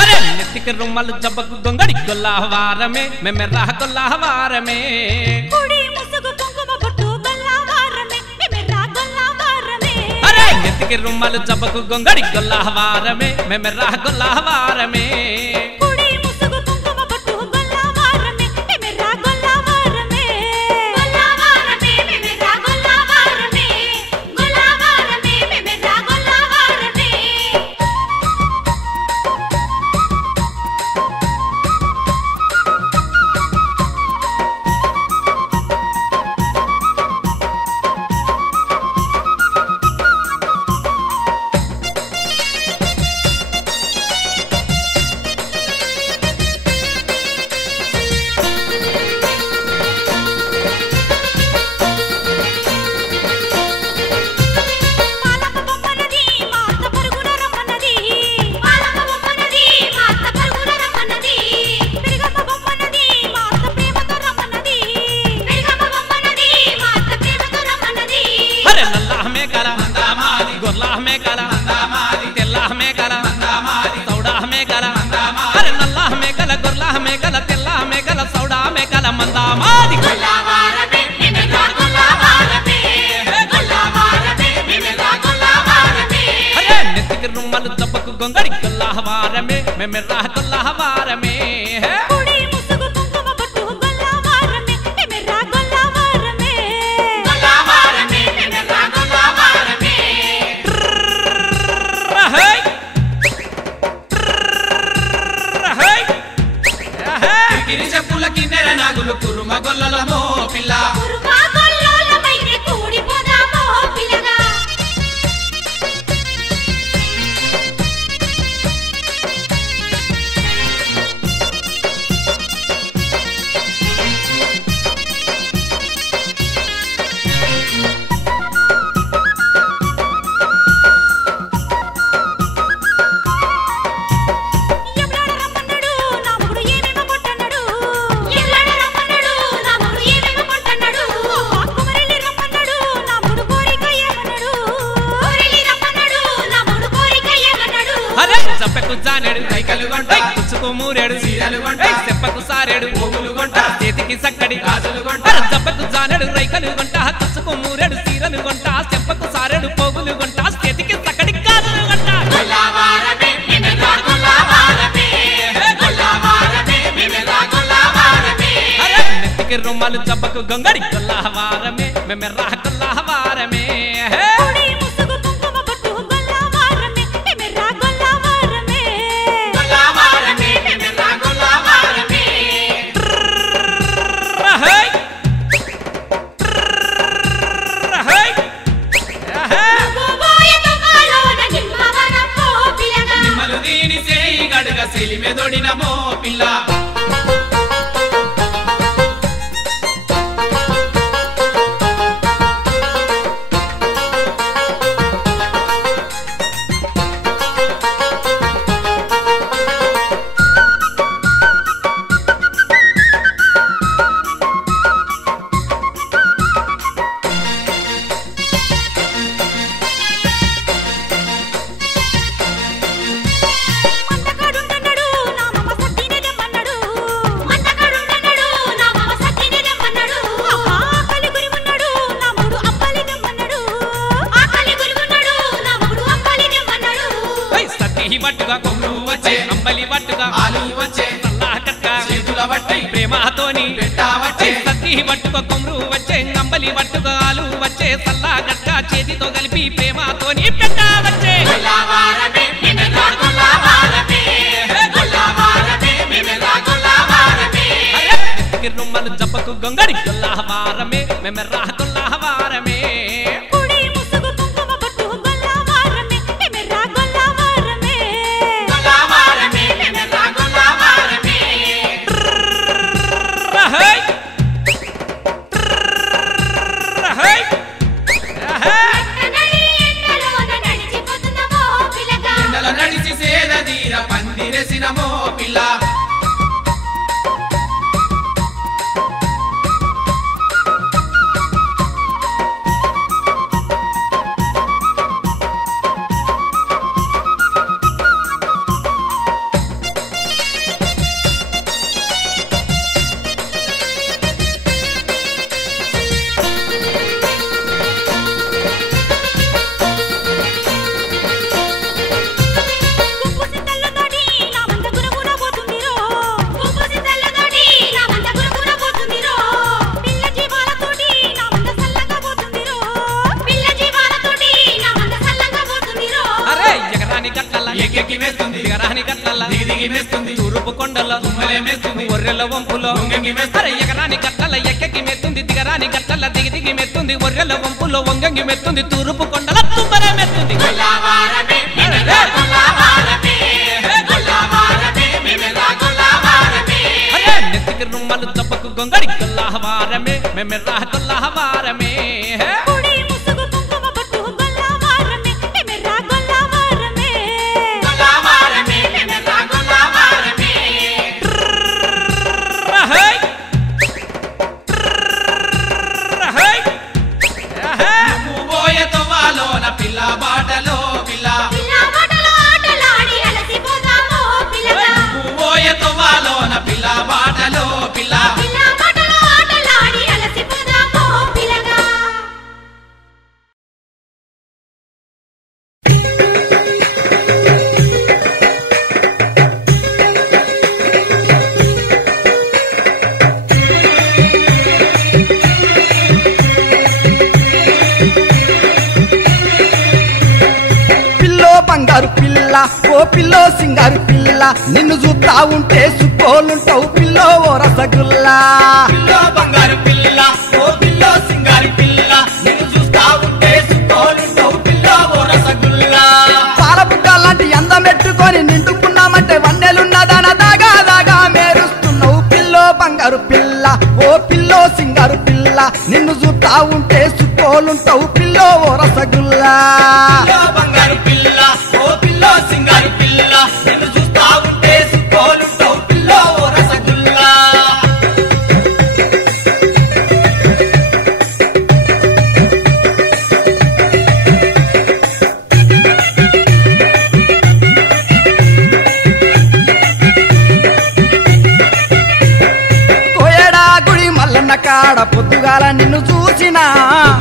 అరే నెత్తికి రుమ్మలు జబ్బకు గొంగడి గొల్లవారమే మెమ్మెర్రా గొల్లవారమే కుడి ముసుగు కుంకుమ బొట్టు గొల్లవారమే మెమెర్రా గొల్లవారమే అరే నెత్తికి రుమ్మలు జబ్బకు గొంగడి గొల్లవారమే మెమ్మెర్రా గొల్లవారమే కుడి ముసుగు కుంకుమ బొట్టు గొల్లవారమే మెమెర్రా గొల్లవారమే గొల్లవారమే మెమెర్రా గొల్లవారమే గొల్లవారమే మెమెర్రా గొల్లవారమే పాలక బొమ్మనది మాత పరుగున రమ్మన్నది పాలక బొమ్మనది మాత పరుగున రమ్మన్నది పెరిగమ్మ బొమ్మనది మాత ప్రేమతో రమ్మన్నది పెరిగమ్మ బొమ్మనది మాత ప్రేమతో రమ్మన్నది అరే నల్లా మేకల మందామాది గొల్లా మేకల మందామాది తెల్లా మేకల మందామాది సౌడా మేకల మందామాది అరే నల్లా మేకల గొర్లా మేకల తెల్లా మేకల సౌడా మేకల మందామాది గొల్లవారమే మెమెర్రా గొల్లవారమే గొల్లవారమే మెమెర్రా గొల్లవారమే అరే నెత్తికి రుమ్మలు జబ్బకు గొంగడి గొల్లవారమే మెమ్మెర్రా గొల్లవారమే కుడి ముసుగు కుంకుమ బొట్టు గొల్లవారమే మెమెర్రా గొల్లవారమే గొల్లవారమే మెమెర్రా గొల్లవారమే జానెడు రైకలు గొంట పుచ్చుకు మూరెడు చీరలు గొంట చెప్పకు సారెడు పోగులు గొంట చేతికి సక్కడి గాజులు గొంట దెబ్బకు జానెడు రైకలు గొంట పుచ్చుకు మూరెడు సీరలు గొంట చెప్పకు సారెడు పోగులు గొంట చేతికి సక్కడి గాజులు గొంట గొల్లవారమే మెమెరా గొల్లవారమే గొల్లవారమే మెమెరా గొల్లవారమే అరే నెత్తికి రుమాలు జబ్బకు గొంగడి గొల్లవారమే మెమెరా గొల్లవారమే కుడి ముసుగు కుంకుమ బొట్టు గొల్లవారమే మెమెరా గొల్లవారమే గొల్లవారమే మెమెరా గొల్లవారమే హై హై గోబోయతో కాలోన నిమ్మవనపో పిలగా నిమ్మలు దీని సేయి గడుగ సిలిమెదొడిన మో పిల్ల మందకడుండనడు నా మమ సత్తిని రమ్మన్నడు మందకడుండనడు నా మమ సత్తిని రమ్మన్నడు ఆకలి గురిమున్నడు నా మూడు అప్పలి రమ్మన్నడు ఆకలి గురిమున్నడు నా మూడు అప్పలి రమ్మన్నడు సత్తి పట్టుగా కొమ్ము వచ్చే అంబలి పట్టుగా ఆలు వచ్చే సల్లాహ కట్ట చేతుల బట్టి ప్రేమతోని పెట్టా వచ్చే సత్తి పట్టుకో కొమ్రు వచ్చే అంబలి పట్టుకో ఆలు వచ్చే సల్లా గట్ట చేతితో కలిపి ప్రేమతోని పెట్ట వచ్చే గొల్లవారమే మెమెరా గొల్లవారమే గొల్లవారమే మెమెరా గొల్లవారమే నెత్తికి రుమ్మలు జబ్బకు గొంగడి గొల్లవారమే మెమెరా గొల్లవారమే కుడి ముసుగు కుంకుమ బొట్టు గొల్లవారమే మెమెరా గొల్లవారమే గొల్లవారమే మెమెరా గొల్లవారమే హై హై నడి ఎండలోన నడిచిపోతున్నవో పిలగా ఎండల నడిచి సేద తీర పందిరేసిన మో పిల్ల గుంపు సిద్ధల్లతోటి నా మంద గురుగున పోతుందిరో గుంపు సిద్ధల్లతోటి నా మంద గురుగున పోతుందిరో పిల్ల జీవాలతోటి నా మంద సల్లంగా పోతుందిరో పిల్ల జీవాలతోటి నా మంద సల్లంగా పోతుందిరో అరే ఎగరాని గట్ల ఎక్కెక్కి వేస్తుంది ఎగరాని గట్ల దిగి దిగి వేస్తుంది తూరుపు కొండల తుమ్మలే వేస్తుంది ఒర్రెల వంపులో వంగంగి వేస్తుంది అరే ఎగరాని గట్టల ఎక్కకి మెత్తుంది దిగరాని గట్టల దిగి దిగి మెత్తుంది ఒర్రెల వంపులో వంగంగి మెత్తుంది తూరుపు కొండల తుంబరే మెత్తుంది గొల్లవారమే మెమెరా గొల్లవారమే గొల్లవారమే మెమెరా గొల్లవారమే అరే నెత్తికి రుమ్మలు తప్పకు గొంగడి గొల్లవారమే మెమెరా గొల్లవారమే కుడి ముసుగు కుంకుమ బొట్టు గొల్లవారమే మెమెరా గొల్లవారమే గొల్లవారమే మెమెరా గొల్లవారమే హై హై పువ్వోయతో వాలోన పిల్ల బాటలో పిల్ల పిల్ల బాటలో ఆటలాడి అలసిపోదామో పిల్లగా పువ్వోయతో వాలోన పిల్ల బాటలో పిల్ల పిల్ల బాటలో ఆటలాడి అలసిపోదామో పిల్లగా పిల్లో బంగారు పిల్ల ఓ పిల్లో సింగారు పిల్ల నిన్ను చూస్తా ఉంటే సుక్కోలుంటావు పిల్లో ఓ రసగుల్లా పిల్లో బంగారు పిల్ల ఓ పిల్లో సింగారి పిల్ల నిన్ను చూస్తా ఉంటే సుక్కోలుంటావు పిల్లో ఓ రసగుల్లా పాల బుడ్డ లాంటి అందమెట్టుకొని నిండుకున్నామంటే వన్నెలున్నదాన దాగా దాగా మేరుస్తున్నావు పిల్లో బంగారు పిల్ల ఓ పిల్లో సింగారు పిల్ల నిన్ను చూస్తా ఉంటే సుక్కోలుంటావు పిల్లో ఓ రసగుల్లా పిల్లో బంగారు పిల్ల ఓ పిల్లో సింగారి పిల్ల నిన్ను చూస్తా ఉంటే సుక్కోలుంటావు పిల్లో ఓ రసగుల్లా పొద్దుగాల నిన్ను చూసినా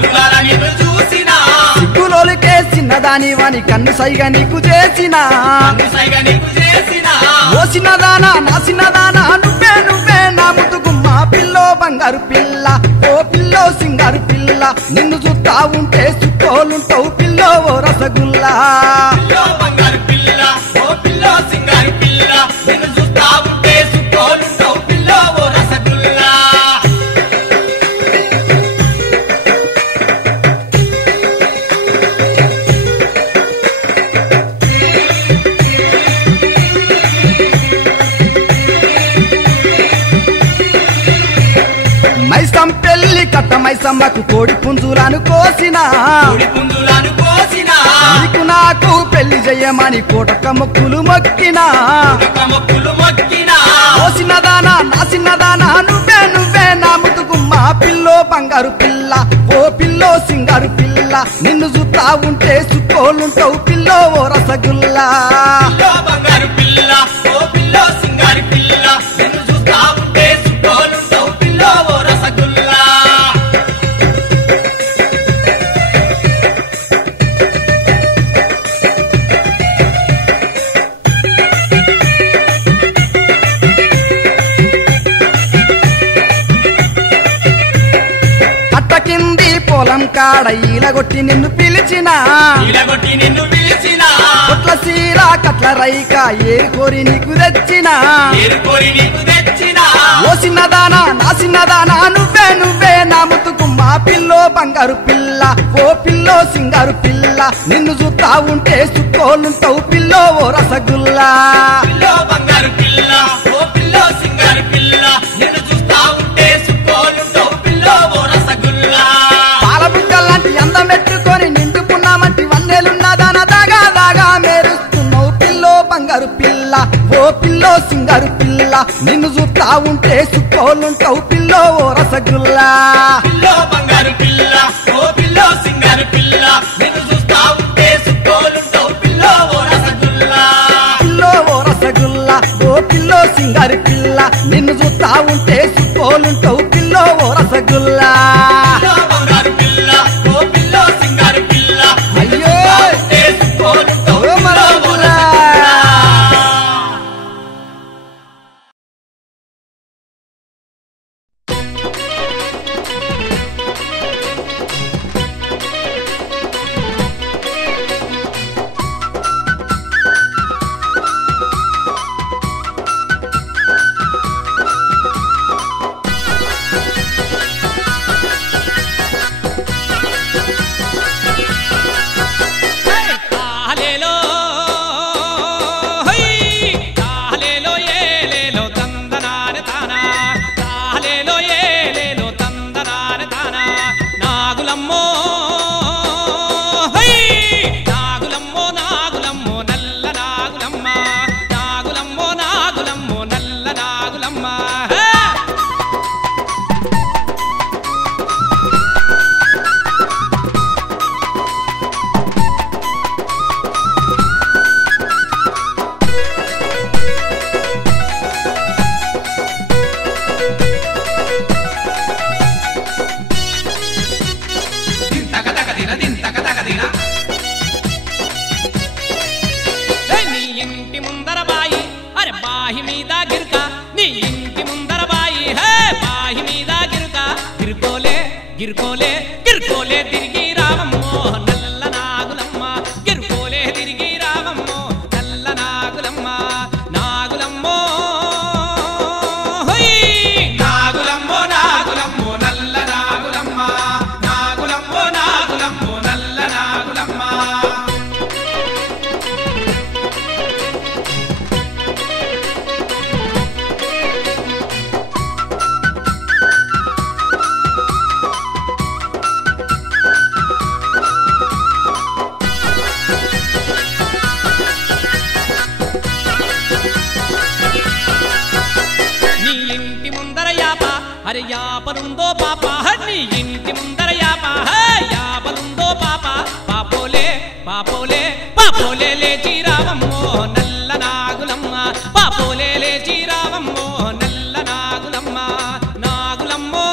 ఇవాళ నిన్ను చూసినా సిగ్గులోలికే చిన్నదాని వాని కన్ను సైగా నీకు చేసినా అన్ని సైగ నీకు చేసినా ఓ చిన్నదానా నా చిన్నదానా నువ్వే నువ్వే నా ముద్దుగుమ్మ పిల్లో బంగారు పిల్ల ఓ పిల్లో సింగారు పిల్ల నిన్ను చూస్తా ఉంటే చుట్టోలుంటావు పిల్లో ఓ రసగుల్లా పిల్లో బంగారు పిల్ల ఓ పిల్లో సింగారు పిల్ల నిన్ను చూస్తా ఉంటే సుఖోలుంటావు పిల్లో ఓ రసగుల్లా మైసం పెళ్లి కట్ట మైసమ్మకు కోడి పుంజులను కోసినా కోడి పుంజులను కోసినా నీకు నాకు పెళ్లి చెయ్యమని కోటక మొక్కులు మొక్కినా ఒక మొక్కులు మొక్కినా ఓ చిన్నదానా నా చిన్నదానా నువ్వే నువ్వే నా ముద్దుగుమ్మ పిల్లో బంగారు పిల్ల ఓ పిల్లో సింగారు పిల్ల నిన్ను చూస్తా ఉంటే చుట్టోలుంటావు పిల్లో ఓ రసగుల్లా పిల్లో బంగారు పిల్ల ఓ పిల్లో సింగారు పిల్ల నిన్ను చూస్తా ఉంటే సుఖోలుంటావు పిల్లో ఓ రసగుల్లా కట్ట కింది పొలం కాడ ఈలగొట్టి నిన్ను పిలిచినా ఇడగొట్టి నిన్ను పిలిచినా కొట్ల సీర కట్ల రైక ఏరి కోరి నీకు తెచ్చినా ఏరుకోరి నీకు తెచ్చినా ఓ చిన్నదానా నా చిన్నదానా నువ్వే నువ్వే నా ముద్దుగుమ్మ పిల్లో బంగారు పిల్ల ఓ పిల్లో సింగారు పిల్ల నిన్ను చూస్తా ఉంటే చుట్టోలుంటావు పిల్లో ఓ రసగుల్లా పిల్లో బంగారు పిల్ల ఓ పిల్లో సింగారు పిల్ల నిన్ను చూస్తా ఉంటే సుఖోలుంటావు పిల్లో ఓ రసగుల్లా పాలబుగ్గలాంటి అందం పెట్టుకొని నిండుకున్నామంటి వన్నెలున్నదాన దాగా దాగా మేరుస్తున్నావు పిల్లో బంగారు పిల్ల ఓ పిల్లో సింగారు పిల్ల నిన్ను చూస్తా ఉంటే చుట్టోలుంటావు పిల్లో ఓ రసగుల్లా పిల్లో బంగారు పిల్ల ఓ పిల్లో సింగారు పిల్ల నిన్ను చూస్తా ఉంటే సుఖోలుంటావు పిల్లో ఓ రసగుల్లా పిల్లో ఓ రసగుల్లా ఓ పిల్లో సింగారు పిల్ల నిన్ను చూస్తా ఉంటే చుట్టోలుంటావు పిల్లో ఓ రసగుల్లా పిల్లో బంగారు పిల్ల ఓ పిల్లో సింగారు పిల్ల అయ్యో ఉంటే సుఖోలుంటావు ఓ పిల్లో ఓ మరగుల్లా. రసగుల్లా తాలేలో హై తాలేలో ఏలేలో తందనాన తానా తాలేలో ఏలేలో తందనాన తానా నాగులమ్మో హై నాగులమ్మో నాగులమ్మో నల్ల నాగులమ్మ నాగులమ్మో నాగులమ్మో నల్ల నాగులమ్మ హే! నీ ఇంటి ముందర బాయి అరే బాయి మీద గిరుక నీ ఇంటి ముందర బాయి హే బాయి మీద గిరుక గిరుకోలే గిరుకోలే గిరుకోలే తిరిగి రావమ్మో నల్ల నాగులమ్మ గిరుకోలే తిరిగి రావమ్మో నల్ల నాగులమ్మ నాగులమ్మో హోయ్ నాగులమ్మో నాగులమ్మో నల్ల నాగులమ్మ నాగులమ్మో నాగులమ్మో నల్ల నాగులమ్మ నీ ఇంటి ముందర యాప అరే యాపలుందో పాప నీ ఇంటి ముందర యాప యాపలుందో పాప పాపోలే పాపోలే పాపోలే లేచి రావమ్మో నల్ల నాగులమ్మ పాపోలే లేచి రావమ్మో నల్ల నాగులమ్మ నాగులమ్మో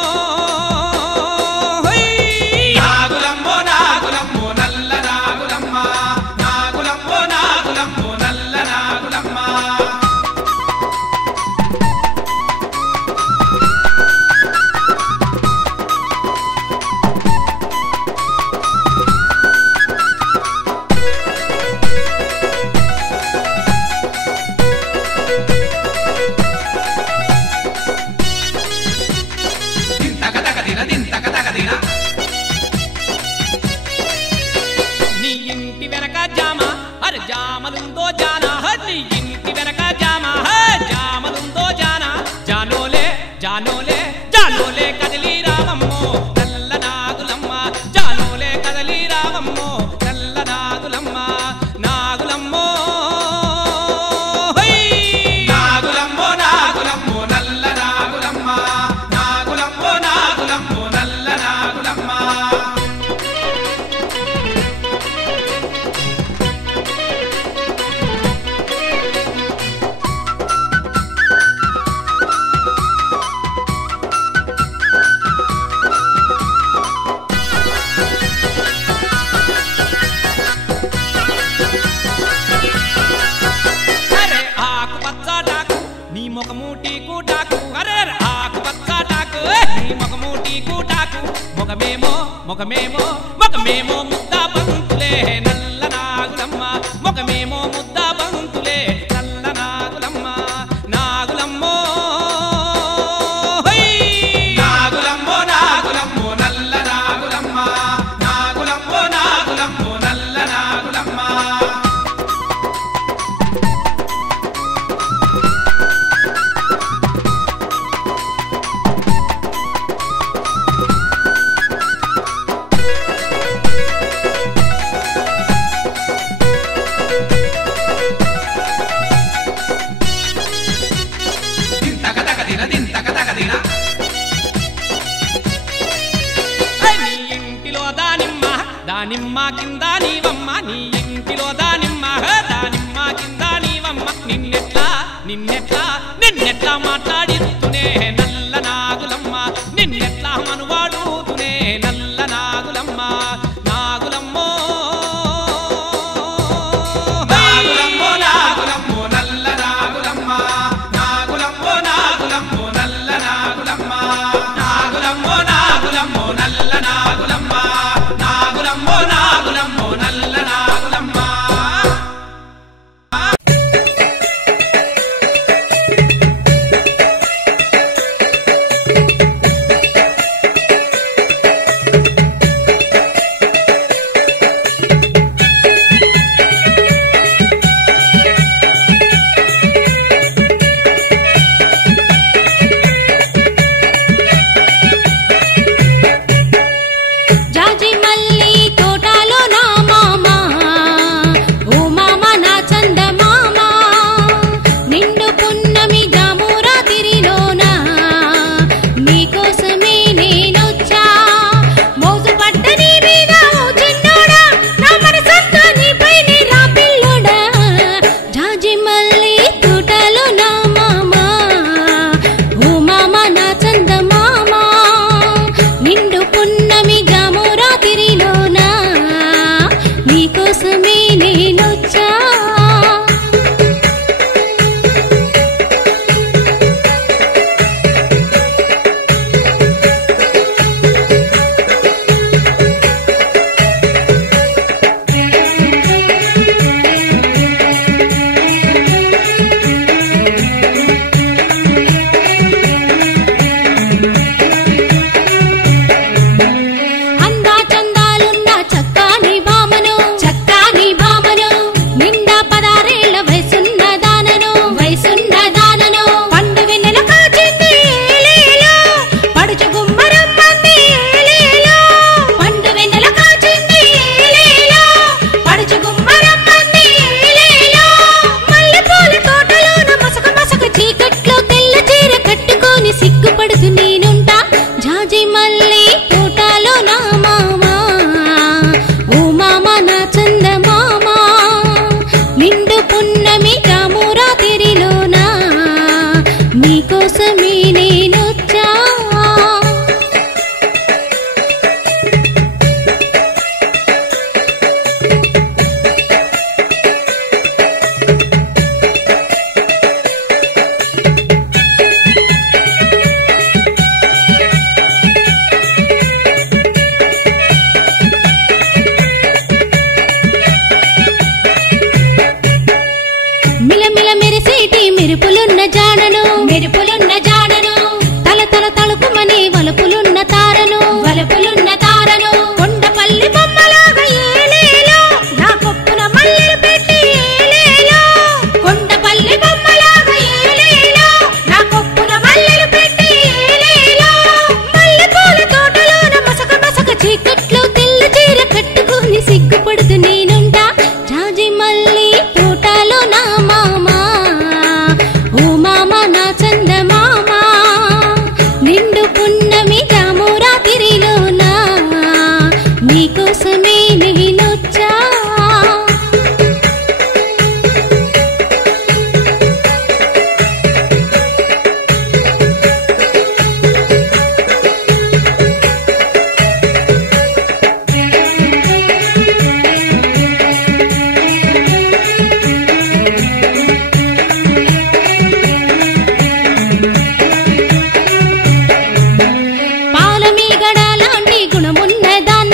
ముఖమేమో ముఖమేమో ముద్ద బంతులే నల్ల నాగులమ్మ ముఖమేమో ముద్ద బంతులే నల్ల నాగులమ్మ నాగులమ్మో నాగులమ్మో నాగులమ్మో నల్ల నాగులమ్మ నాగులమ్మో నాగులమ్మో నల్ల నాగులమ్మ దానిమ్మ కింద నీవమ్మ నీ ఇంటిలో దానిమ్మ దానిమ్మ కింద నీవమ్మ నిన్నెట్లా మాట్లాడిస్తునే నల్ల నాగులమ్మ నిన్నెట్లా మనువాడుతునే నల్ల నాగులమ్మ నాగులమ్మో నాగులమ్మో నాగులమ్మో నల్ల నాగులమ్మ నాగులమ్మో నాగులమ్మో నల్ల నాగులమ్మ నాగులమ్మో నాగులమ్మో నల్ల నాగులమ్మ నాగులమ్మో నాగులమ్మో నల్ల నాగులమ్మ జాజి మల్లి తోటలో నా మామ ఓ మామ నా చందమామ నిండు పున్నమి జామురా తిరిలోనా నీకోసమే నేనొచ్చా మోజు పడ్డ నీ మీద ఓ చిన్నోడా నా మనసంతా నీపైనే రా పిల్లోడా జాజి మల్లి తోటలో నా మామ ఓ మామ నా చందమామ నిండు పున్నమి జామురా తిరిలోనా నీకోసమే నేనొచ్చా అందా చందాలున్న చక్కాని భామను నిండా 16 వయసున్న దానను పండు వెన్నెల కాచింది ఏలేలో పడుచు గుమ్మరం మంది ఏలేలో పండు వెన్నెల కాచింది ఏలేలో పడుచు గుమ్మరం మంది ఏలేలో మల్లెపూల తోటలోన మసక చీకట్లో తెల్ల చీర కట్టుకొని సిగ్గుపడుతూ నేనుంటా జాజి మల్లి తోటలో నా మామ ఓ మామ నా చందమామ నిండు పున్నమి జామురా తిరిలోనా నీకోసమే నేనొచ్చా మిలమిల మెరిసేటి మెరుపులున్న జాడను తల తలుకుమని వలుపులున్న తారను కొండపల్లి బొమ్మలాగా ఏలేలో నా కొప్పున మల్లెలు పెట్టి ఏలేలో కొండపల్లి బొమ్మలాగా ఏలేలో నా కొప్పున మల్లెలు పెట్టి ఏలేలో మల్లెపూల తోటలోన మసక చీకట్లో తెల్ల చీర కట్టుకొని సిగ్గుపడుతూ నేనుంటా జాజి మల్లి తోటలో నా మామ ఓ మామ నా చందమామ నిండు పున్నమి జామురా తిరిలోనా నీకోసమే నేనొచ్చా పాలమీగడ లాంటి గుణమున్న దాన్ని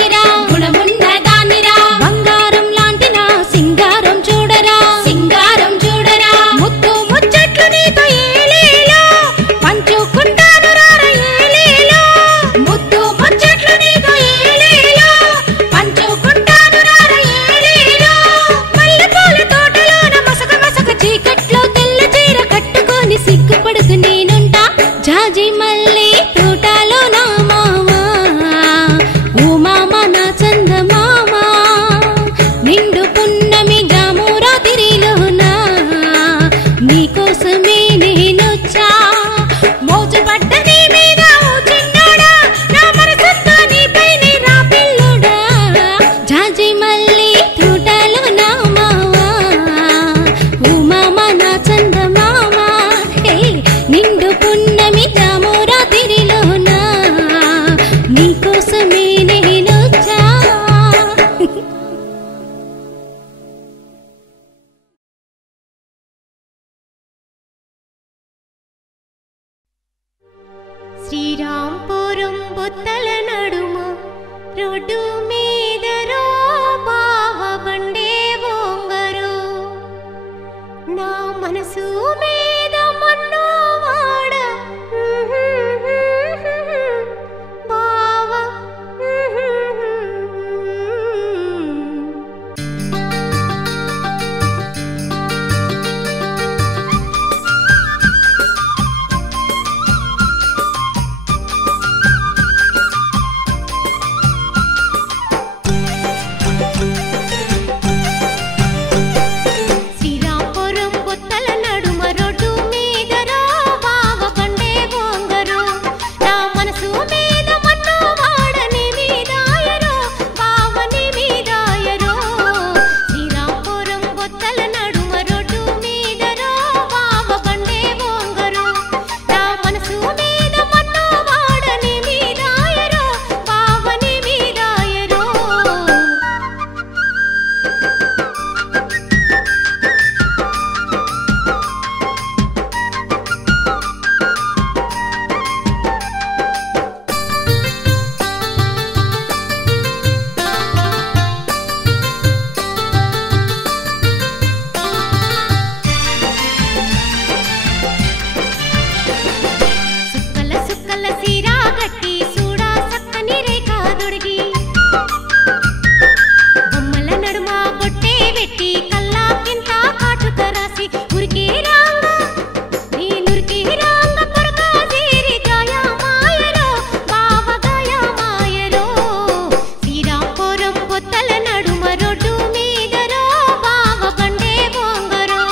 పొత్తల నడుమ రోడ్డు మీదరో బావ బండే బొంగరో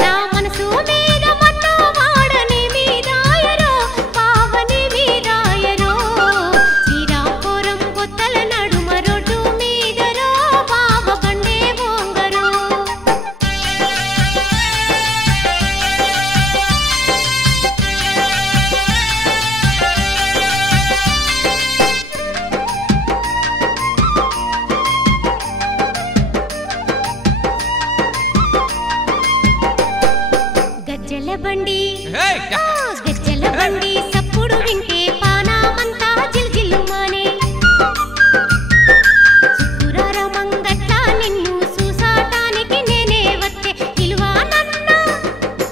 నా మనసు మీద మన్ను వాడని మీదాయరో బావని మీదాయరో శ్రీరాంపురం పొత్తల నడుమ రోడ్డు మీదరో బావ బండే బొంగరో గజ్జల బండి ఏయ్, గజ్జల బండి సప్పుడు వింటే పానామంతా జిల్జిల్లు మానే సుక్కురార మంగట్ల నిన్ను చూసాటానికి నేనే వస్తే నిలువా నన్న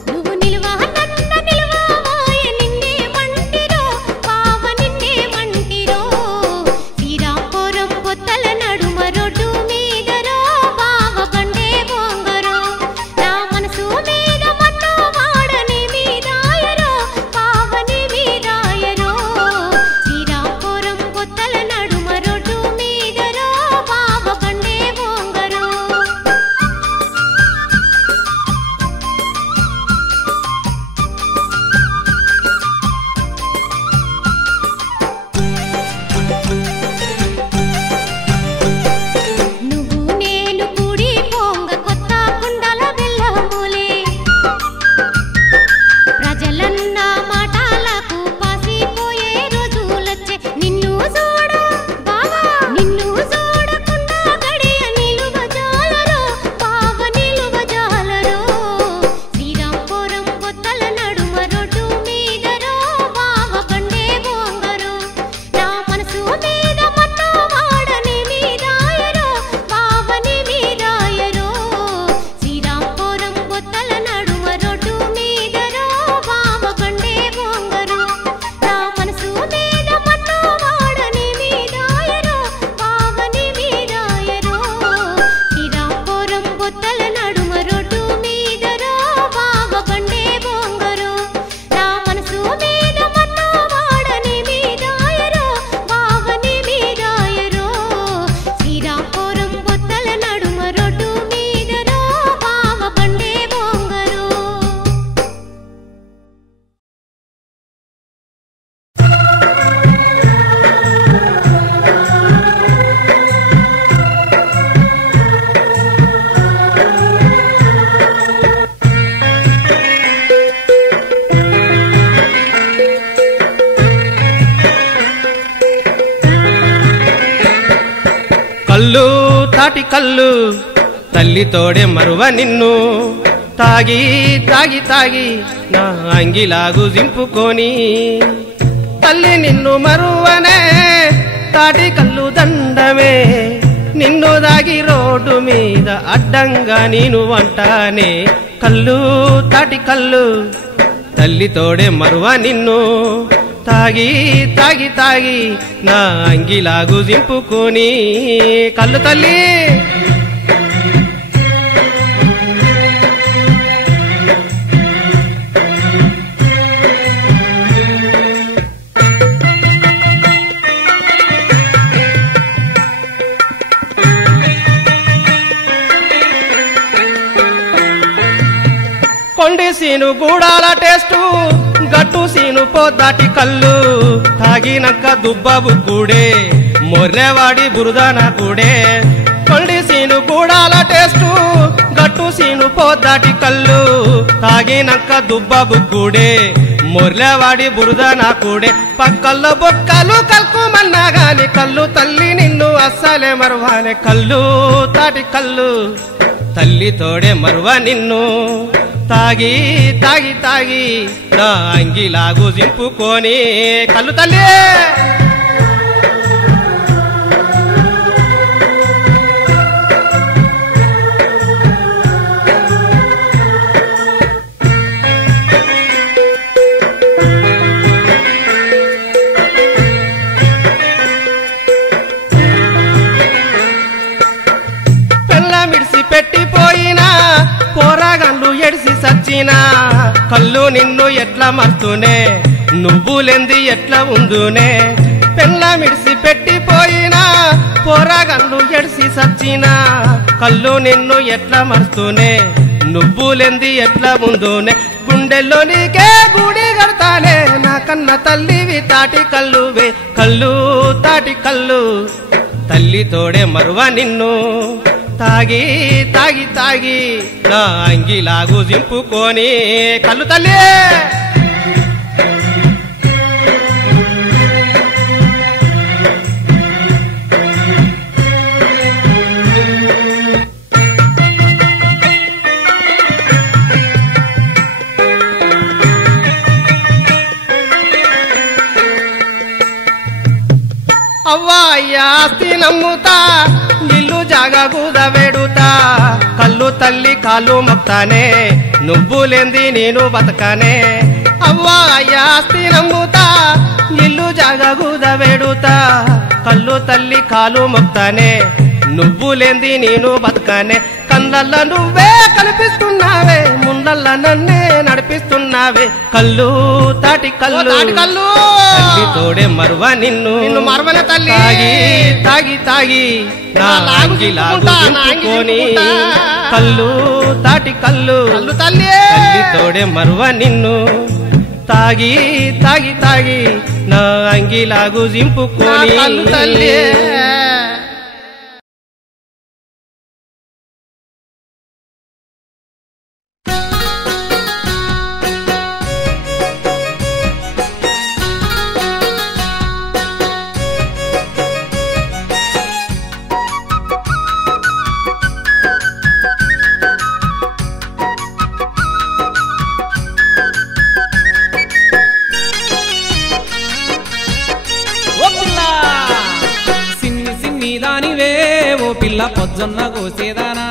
నువ్వు నిలువా నన్న నిలువాయే నిన్నే మంటిరో బావ నిన్నే మంటిరో శ్రీరాంపురం పొత్తల నడుమ రోడ్డు మీదరో బావ బండే బొంగరో నా మనసు మీద మన్ను వాడని మీదాయరో బావని మీదాయరో శ్రీరాంపురం పొత్తల నడుమ రోడ్డు మీదరో బావ బండే బొంగరో నువ్వు నేను కూడి పొంగ కొత్త కుండల బెల్లములే ప్రజలన్న మాటలకు పాసిపోయే రోజులొచ్చే నిన్ను చూడ బావా నిన్ను చూడకుండా గడియ నిలువ జాలరో బావ నిలువ జాలరో శ్రీరాంపురం పొత్తల నడుమ రోడ్డు మీదరో బావ బండే బొంగరో నా మనసు మీద మన్ను వాడని మీదాయరో బావని మీదాయరో శ్రీరాంపురం పొత్తల నడుమ రోడ్డు మీదరో బావ బండే బొంగరో నా మనసు మీద మన్ను వాడని మీదాయరో బావని మీదాయరో శ్రీరాంపురం పొత్తల నడుమ రోడ్డు మీదరో బావ బండే బొంగరో నా మనసు మీద మన్ను వాడని మీదాయరో బావని మీదాయరో శ్రీరాంపురం పొత్తల నడుమ రోడ్డు మీదరో బావ బండే బొంగరో కళ్ళు తాటి కళ్ళు తల్లి తోడే మరువ నిన్ను తాగి తాగి తాగి నా అంగిలాగు జింపుకొని తల్లి నిన్ను మరువనే తాటి కళ్ళు దండమే నిన్ను దాగి రోడ్డు మీద అడ్డంగా నేను వంటానే కళ్ళు తాటి కళ్ళు తల్లి తోడే మరువ నిన్ను తాగి తాగి తాగి నా అంగిలాగు జింపుకొని కళ్ళు తల్లి కొండి సీను గూడాల టేస్టు గట్టు సీను పోదాటి కళ్ళు తాగినక్క దుబ్బబు కూడే మొర్రెవాడి బురదన కూడే కొండి సీను గూడాల టేస్టు గట్టు సీను పోదాటి కళ్ళు తాగినక్క దుబ్బబు కూడే మొర్రెవాడి బురదన కూడే పక్కల్లో బొక్కలు కల్కుమన్నా గాని కళ్ళు తల్లి నిన్ను అస్సలే మరువానే కళ్ళు తాటి కళ్ళు తల్లి తోడే మరువ నిన్ను తాగి తాగి తాగి నా అంగిలాగు జింపుకొని కళ్ళు తల్లి పెట్టిపోయినా పోరాగండ్లు ఎడిసి సచ్చినా కళ్ళు నిన్ను ఎట్లా మర్తునే నువ్వులెంది ఎట్లా ఉందునే పెళ్ళ మిడిసి పెట్టిపోయినా పోరాగండ్లు ఎడిసి సచ్చినా కళ్ళు నిన్ను ఎట్లా మరుస్తూనే నువ్వులెంది ఎట్లా ముందునే గుండెల్లో నీకే గుడి కడతానే నా కన్న తల్లివి తాటి కళ్ళువే కళ్ళు తాటి కళ్ళు తల్లి తోడే మరువ నిన్ను తాగి తాగి తాగి నా అంగిలాగు జింపుకొని కళ్ళు తల్లి అవ్వాయాస్తి నమ్ముతా ఇల్లు జాగా కూదవెడుతా కళ్ళు తల్లి కాళ్ళు మొక్తానే నువ్వులేంది నేను బతకానే అవ్వాయాస్తి నమ్ముతా ఇల్లు జాగా కూదవెడుతా కళ్ళు తల్లి కాళ్ళు మొక్తానే నువ్వులేంది నేను బతకానే కళ్ళల్లో నువ్వే కనిపిస్తున్నావే ముందల్ల నన్నే నడిపిస్తున్నావే కళ్ళు తాటి కళ్ళు కళ్ళు తల్లి తోడే మరువ నిన్ను మరువన తల్లి తాగి తాగి తాగి నా లాంగిలాగుకొని కళ్ళు తాటి కళ్ళు కళ్ళు తల్లి తల్లి తోడే మరువ నిన్ను తాగి తాగి తాగి నా అంగిలాగు జింపుకొని తల్లి పిల్ల పొజ్జొన్న కోసేదానా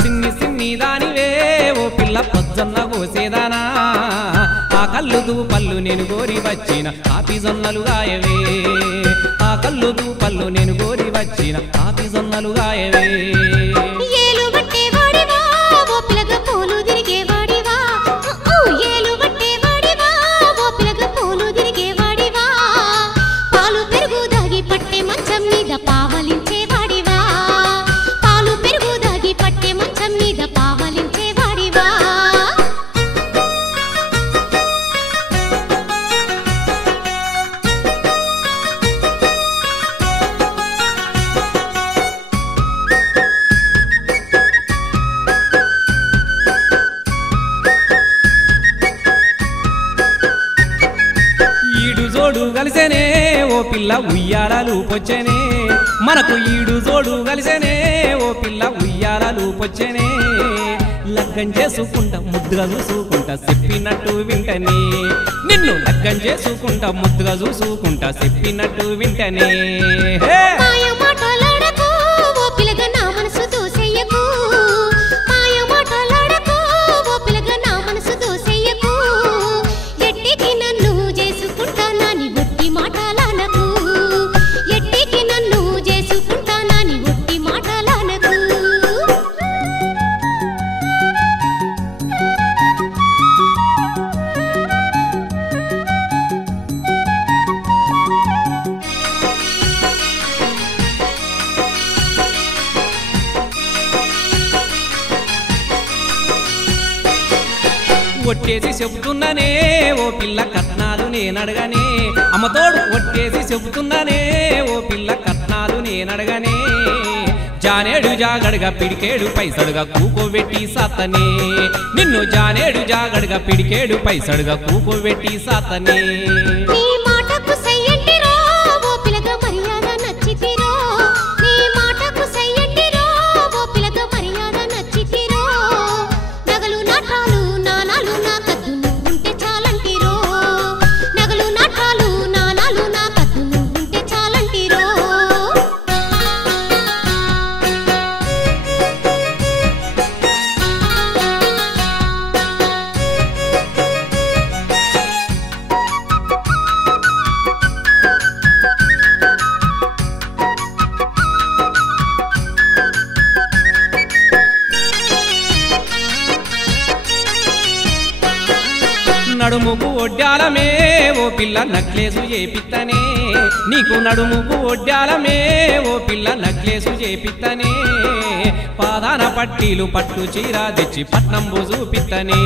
సిన్ని సిన్ని దానివే ఓ పిల్ల పొజ్జొన్న కోసేదానా ఆ కళ్ళు దూపళ్ళు నేను గోరి వచ్చిన కాపి జొన్నలు గాయవే ఆ కళ్ళు దూపళ్ళు నేను గోరి వచ్చిన కాపి జొన్నలు గాయవే ఏలు బట్టే వాడివా ఓ పిలగ పూలు తిరిగే వాడివా ఏలు బట్టే వాడివా ఓ పిలగ పూలు తిరిగే వాడివా పాలు పెరుగు దాగి పట్టే మంచం మీద పావలించే మీద పావలించే వాడివా ఈడు జోడు కలిసేనే ఓ పిల్ల ఉయ్యాలలు పొచ్చెనే మనకు ఈడు జోడు కలిసేనే ఓ పిల్ల ఉయ్యాలలు పొచ్చెనే లగ్గం చేసుకుంటా ముద్దుగా చూసుకుంటా చెప్పినట్టు వింటనే నిన్ను లగ్గం చేసుకుంటా ముద్దుగా చూసుకుంటా చెప్పినట్టు వింటనే మాయ మాటలాడకు ఓ పిలగ నా మనసు దోసెయ్యకు మాయ మాటలాడకు ఓ పిలగ నా మనసు దోసెయ్యకు ఎట్టికి నన్ను చేసుకుంటానని ఒట్టి మాటలానకు ఎట్టికి నన్ను చేసుకుంటానని ఒట్టి మాటలానకు ఒట్టేసి చెబుతున్నానే ఓ పిల్ల కట్నాలు నేనడగనే అమ్మతోడు ఒట్టేసి చెబుతున్నానే ఓ పిల్ల కట్నాలు నేనడగనే జానేడు జాగడగా పిడికేడు పైసడుగా కూకోబెట్టి సాతనే నిన్ను జానేడు జాగడగా పిడికేడు పైసడుగా కూకోబెట్టి సాతనే నీ మాటకు సయ్యంటిరో ఓ పిలగ మర్యాద నచ్చితిరో నీ మాటకు సయ్యంటిరో ఓ పిలగ మర్యాద నచ్చితిరో నగలు నాటాలు నానాలు నా కద్దు నువ్వుంటే చాలంటిరో నగలు నాటాలు నానాలు నా కద్దు నువ్వుంటే చాలంటిరో నడుముకు ఒడ్డాలమే ఓ పిల్ల నక్లేసు చేపిత్తనే నీకు నడుముకు ఒడ్డాలమే ఓ పిల్ల నక్లేసు చేపిత్తనే పాదాన పట్టీలు పట్టు చీర తెచ్చి పట్నంబు చూపిత్తనే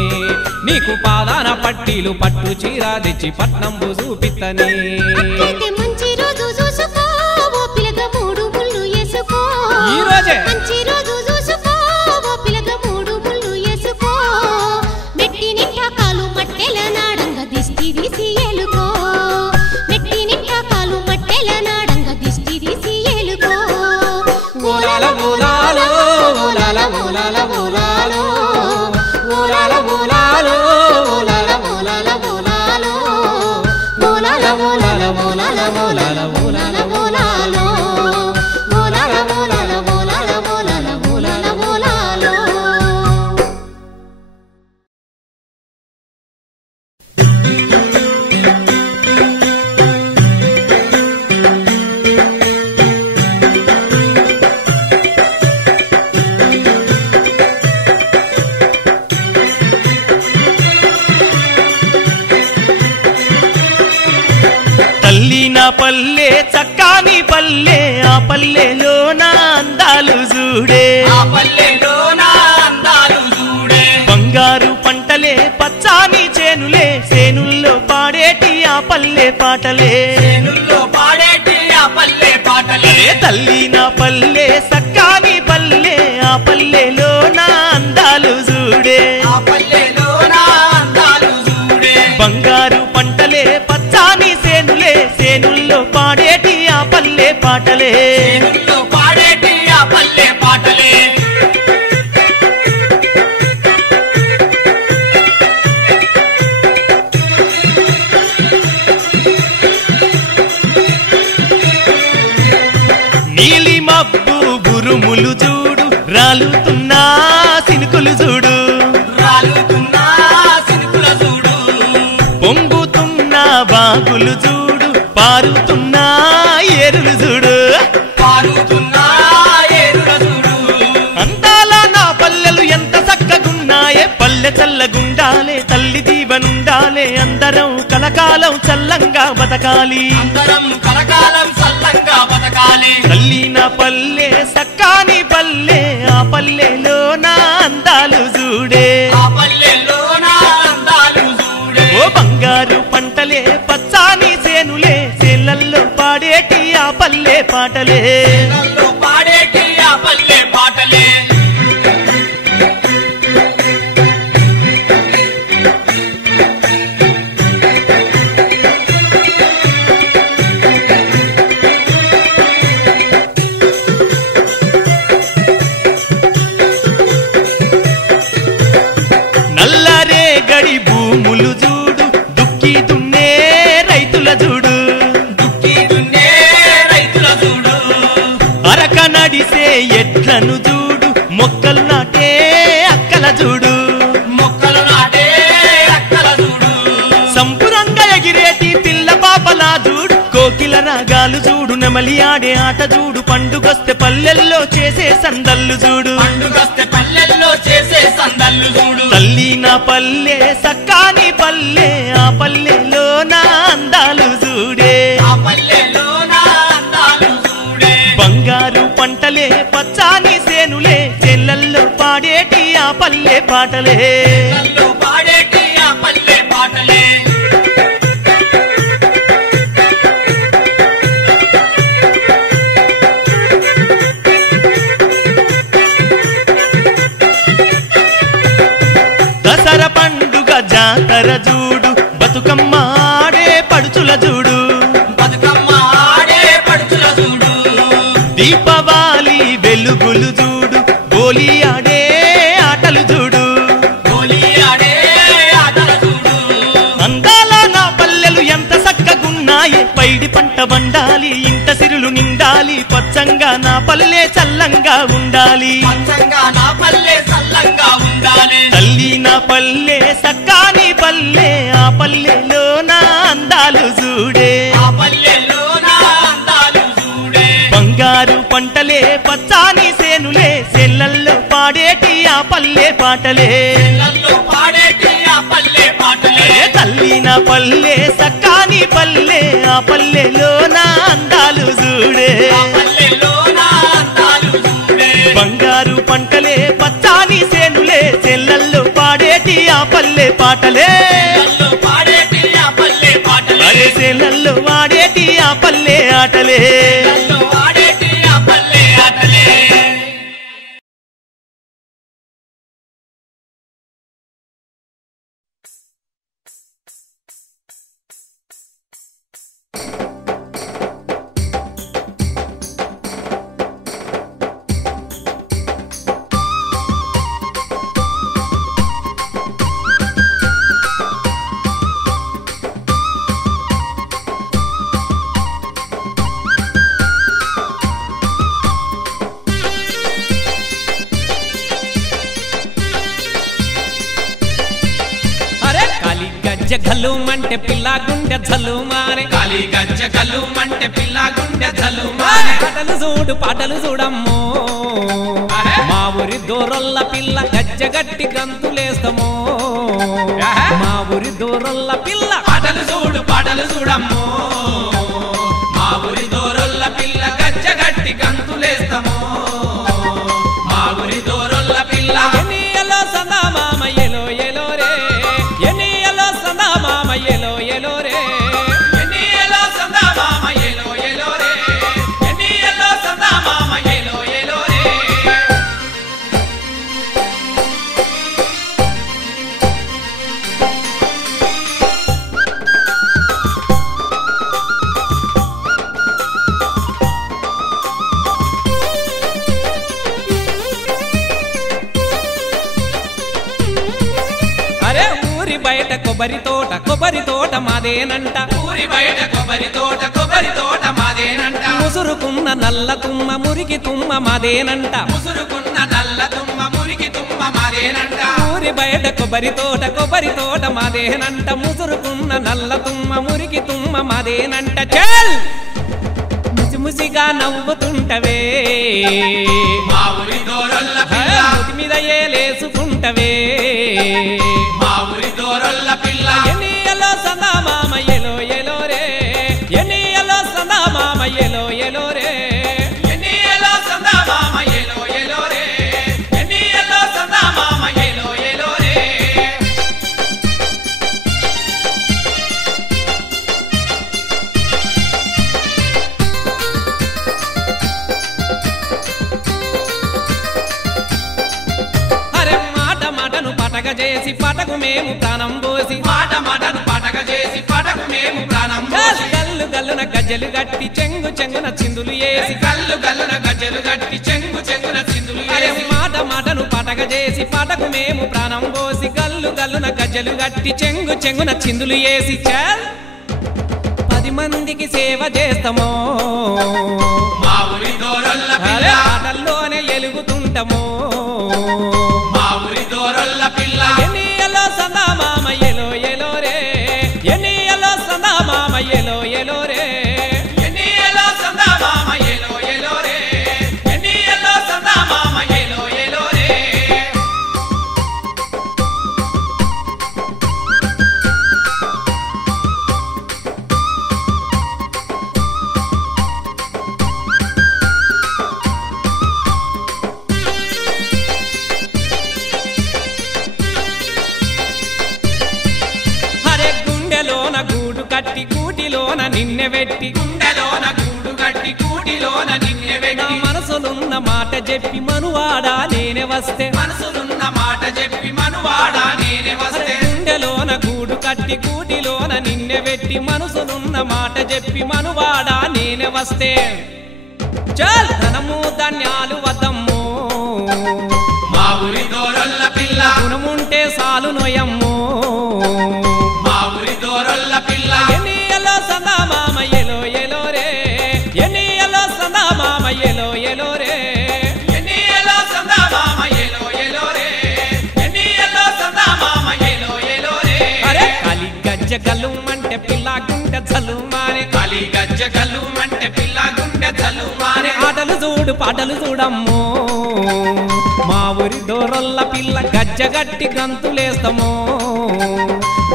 నీకు పాదాన పట్టీలు పట్టు చీర తెచ్చి పట్నంబు చూపిత్తనే అట్లయితే మంచి రోజు చూసుకో ఓ పిలక మూడు ముళ్ళు వేసుకో ఈ రోజే మంచి రోజు చూసుకో ఓ పిలక మూడు ముళ్ళు వేసుకో మెట్టి నిండా కాలు మట్టెల నాడంగ దిష్టి తీసి ఏలుకో మెట్టి నిండా కాలు మట్టెల నాడంగ దిష్టి తీసి ఏలుకో మూలాల మూలాలో మూలాల మూలాల మూలాలో మూలాల మూలాలో మూలాల మూలాల మూలాలో మూలాల మూలాల మూలాల మూలాల మూలాల మూలాలో మూలాల మూలాల మూలాల మూలాల మూలాల మూలాలో తల్లి నా పల్లె చక్కాని పల్లె ఆ పల్లెలో నా అందాలు చూడే ఆ పల్లెలో నా అందాలు చూడే బంగారు పంటలే పచ్చాని చేనులే సేనుల్లో పాడేటి ఆ పల్లె పాటలే చేనుల్లో పాడేటి ఆ పల్లె పాటలే అదే తల్లి నా పల్లె సక్కాని పల్లె ఆ పల్లెలో నా అందాలు చూడే ఆ పల్లెలో నా అందాలు చూడే బంగారు పంటలే పచ్చాని సేనులే సేనుల్లో పాడేటి ఆ పల్లె పాటలే చేనుల్లో పాడేటి ఆ పల్లె పాటలే నీలి మబ్బు బురుములు చూడు రాలుతున్నా సినుకులు చూడు రాలుతున్నా సినుకుల చూడు పొంగుతున్న బాగులు చూడు పారుతున్నా ఏరులు చూడు పారుతున్నా ఏరుల చూడు అందాల నా పల్లెలు ఎంత చక్కగున్నాయే పల్లె చల్లగుండాలే తల్లి దీవనుండాలే అందరం కలకాలం చల్లంగా బతకాలి అందరం కలకాలం సల్లంగా బతకాలి తల్లి నా పల్లె సక్కాని పల్లె ఆ పల్లెలో నా అందాలు చూడే ఆ పల్లెలో నా అందాలు చూడే ఓ బంగారు పంటలే పచ్చాని సేనులే సేలల్లో పాడేటి ఆ పల్లె పాటలే చేనుల్లో పాడేటి ఆ పల్లె పాటలే నల్లరే గడి భూములు చూడు దుక్కి దున్నే రైతుల చూడు దుక్కి దున్నే రైతుల చూడు అరక నడిసే ఎడ్లను చూడు మొక్కలు నాటే అక్కల చూడు మొక్కలు నాటే అక్కల చూడు సంపురంగా ఎగిరేటి పిల్ల పాపలా చూడు కోకిల రాగాలు చూడు నెమలి ఆడే ఆట చూడు పండుగొస్తే పల్లెల్లో చేసే సందల్లు చూడు పండుగస్తే పల్లెల్లో చేసే సందల్లు చూడు తల్లి నా పల్లె సక్కాని పల్లె ఆ పల్లెలో నా అందాలు చూడే ఆ పల్లెలో నా అందాలు చూడే బంగారు పంటలే పచ్చాని సేనులే చెల్లల్లో పాడేటి ఆ పల్లె పాటలే చేనుల్లో పాడేటి ఆ పల్లె పాటలే దసరా పండుగ జాతర చూడు బతుకమ్మ ఆడే పడుచుల చూడు బతుకమ్మ ఆడే పడుచుల చూడు దీపావళి వెలుగులు చూడు గోలి ఆడే ఆటలు చూడు హోలీ ఆడే ఆటల చూడు అందాల నా పల్లెలు ఎంత చక్కగున్నాయి పైడి పంట వండాలి ఇంట సిరులు నిండాలి పచ్చంగా నా పల్లె చల్లంగా ఉండాలి పంచంగా నా పల్లె సల్లంగా ఉండాలి తల్లి నా పల్లె సక్కాని పల్లె ఆ పల్లెలో నా అందాలు చూడే ఆ పల్లెలో నా అందాలు చూడే బంగారు బంగారు పంటలే పచ్చాని సేనులే సెల్లల్లో పాడేటి ఆ పల్లె పాటలే నల్లో పాడేటి ఆ పల్లె పాటలే ఏ తల్లి నా పల్లె సక్కాని పల్లె ఆ పల్లెలో నా అందాలు చూడే ఆ పల్లెలోన అందాలు చూడే బంగారు పంటలే పచ్చాని సేనులే సెల్లల్లో పాడేటి ఆ పల్లె పాటలే నల్లో పాడేటి ఆ పల్లె పాటలే అరే సెల్లల్లో వాడేటి ఆ పల్లె ఆటలే నల్లో పాడేటి ఆ పల్లె ఆటలే అరే కాలి గజ్జ గల్లుమంటే పిల్ల గుండె జల్లుమానే కాలి గజ్జ కల్లుమంటే పిల్ల గుండె జల్లుమానే పాటలు చూడు పాటలు చూడమ్మో మా ఊరి దూరల్ల పిల్ల గజ్జ గట్టి గంతులేస్తామో మా ఊరి దూరల్ల పిల్ల పాటలు చూడమ్మో మా ఊరి దోరొల్ల పిల్ల గజ్జ గట్టి గంతులేస్తామో మా ఊరి దోరొల్ల పిల్ల ఎనియలో సదా మామ ఎలో ఎలో రే ఎనియలో సదా మామ ఎలో ఎలో రే ఎన్నియలో సందా మామ ఎలో ఎలో రే ఎన్నియలో సందా మామ ఎలో ఎలో రే అరే ఊరి బయట కొబ్బరి తోట మాదేనంట ఊరి బయట కొబ్బరి తోట మాదేనంట ముసురుకున్న నల్ల తుమ్మ మురికి తుమ్మ మాదేనంట ముసురుకున్న నల్ల తుమ్మ మురికి తుమ్మ మాదేనంట ఊరి బయట కొబ్బరి తోట మాదేనంట ముసురుకున్న నల్ల తుమ్మ మురికి తుమ్మ మాదేనంట చల్ ముసిముసిగా నవ్వుతుంటవే మా ఊరి దోరొల్ల పిల్ల ముటి మీద ఏలేసుకుంటవే మా ఊరి దోరొల్ల పిల్ల ఎనియలో సదా మామ ఎలో ఎలో రే ఎనియలో సదా మామ ఎలో ఎలో రే ఎన్నియలో సందా మామ ఎలో ఎలో రే ఎన్నియలో సందా మామ ఎలో ఎలో రే అరే మాటను పటక చేసి పటకు మేము ప్రాణం పోసి మాటను పటక చేసి పటకు మేము ప్రాణం పోసి గల్లున గజ్జలు గట్టి చెంగున చిందులు వేసి గల్లున గజ్జలు గట్టి చెంగున చిందులు అరే వేసి మాటను పటక చేసి పటకు మేము ప్రాణం పోసి గల్లున గజ్జలు గట్టి చెంగున చిందులు వేసి చల్ 10 మందికి సేవ చేస్తామో మా ఊరి దోరొల్ల పిల్ల అరే ఆటల్లోనే ఎలుగుతుంటామో మా ఊరి దోరొల్ల పిల్ల ఎనియలో సదా మామ ఎలో ఎలో రే ఎనియలో సదా మామ ఎలో ఎలో రే ఎన్నియలో సందా మామ ఎలో ఎలో రే ఎన్నియలో సందా మామ ఎలో ఎలో రే అరే గుండెలోన గూడు కట్టి కూటిలోన నిన్నె పెట్టి గుండెలోన గూడు కట్టి కూటిలోన నిన్నె నా వెట్టి మనసులున్న మాట చెప్పి మనువాడా నేనే వస్తే మనసులున్న మాట చెప్పి మనువాడా నేనే వస్తే గుండెలోన గూడు కట్టి కూటిలోన నిన్నె పెట్టి మనసులున్న మాట చెప్పి మనువాడా నేనే వస్తే చల్ ధనము ధాన్యాలు వద్దమ్మో మా ఊరి దోరొల్ల పిల్ల గుణముంటే సాలు నొయమ్మో మా ఊరి దోరొల్ల పిల్ల ఎనియలో సదా మామ ఎలో ఎలో రే ఎనియలో సదా మామ ఎలో ఎలో రే ఎన్నియలో సందా మామ ఎలో ఎలో రే ఎన్నియలో సందా మామ ఎలో ఎలో రే అరే కాలి గజ్జ గల్లుమంటే పిల్ల గుండె జల్లుమానే కాలి గజ్జ కల్లు మంటే పిల్ల గుండె చల్లు మారే ఆటలు పాటలు చూడు పాటలు చూడమ్మో మా ఊరి దూరల్ల పిల్ల గజ్జగట్టి గంతులేస్తామో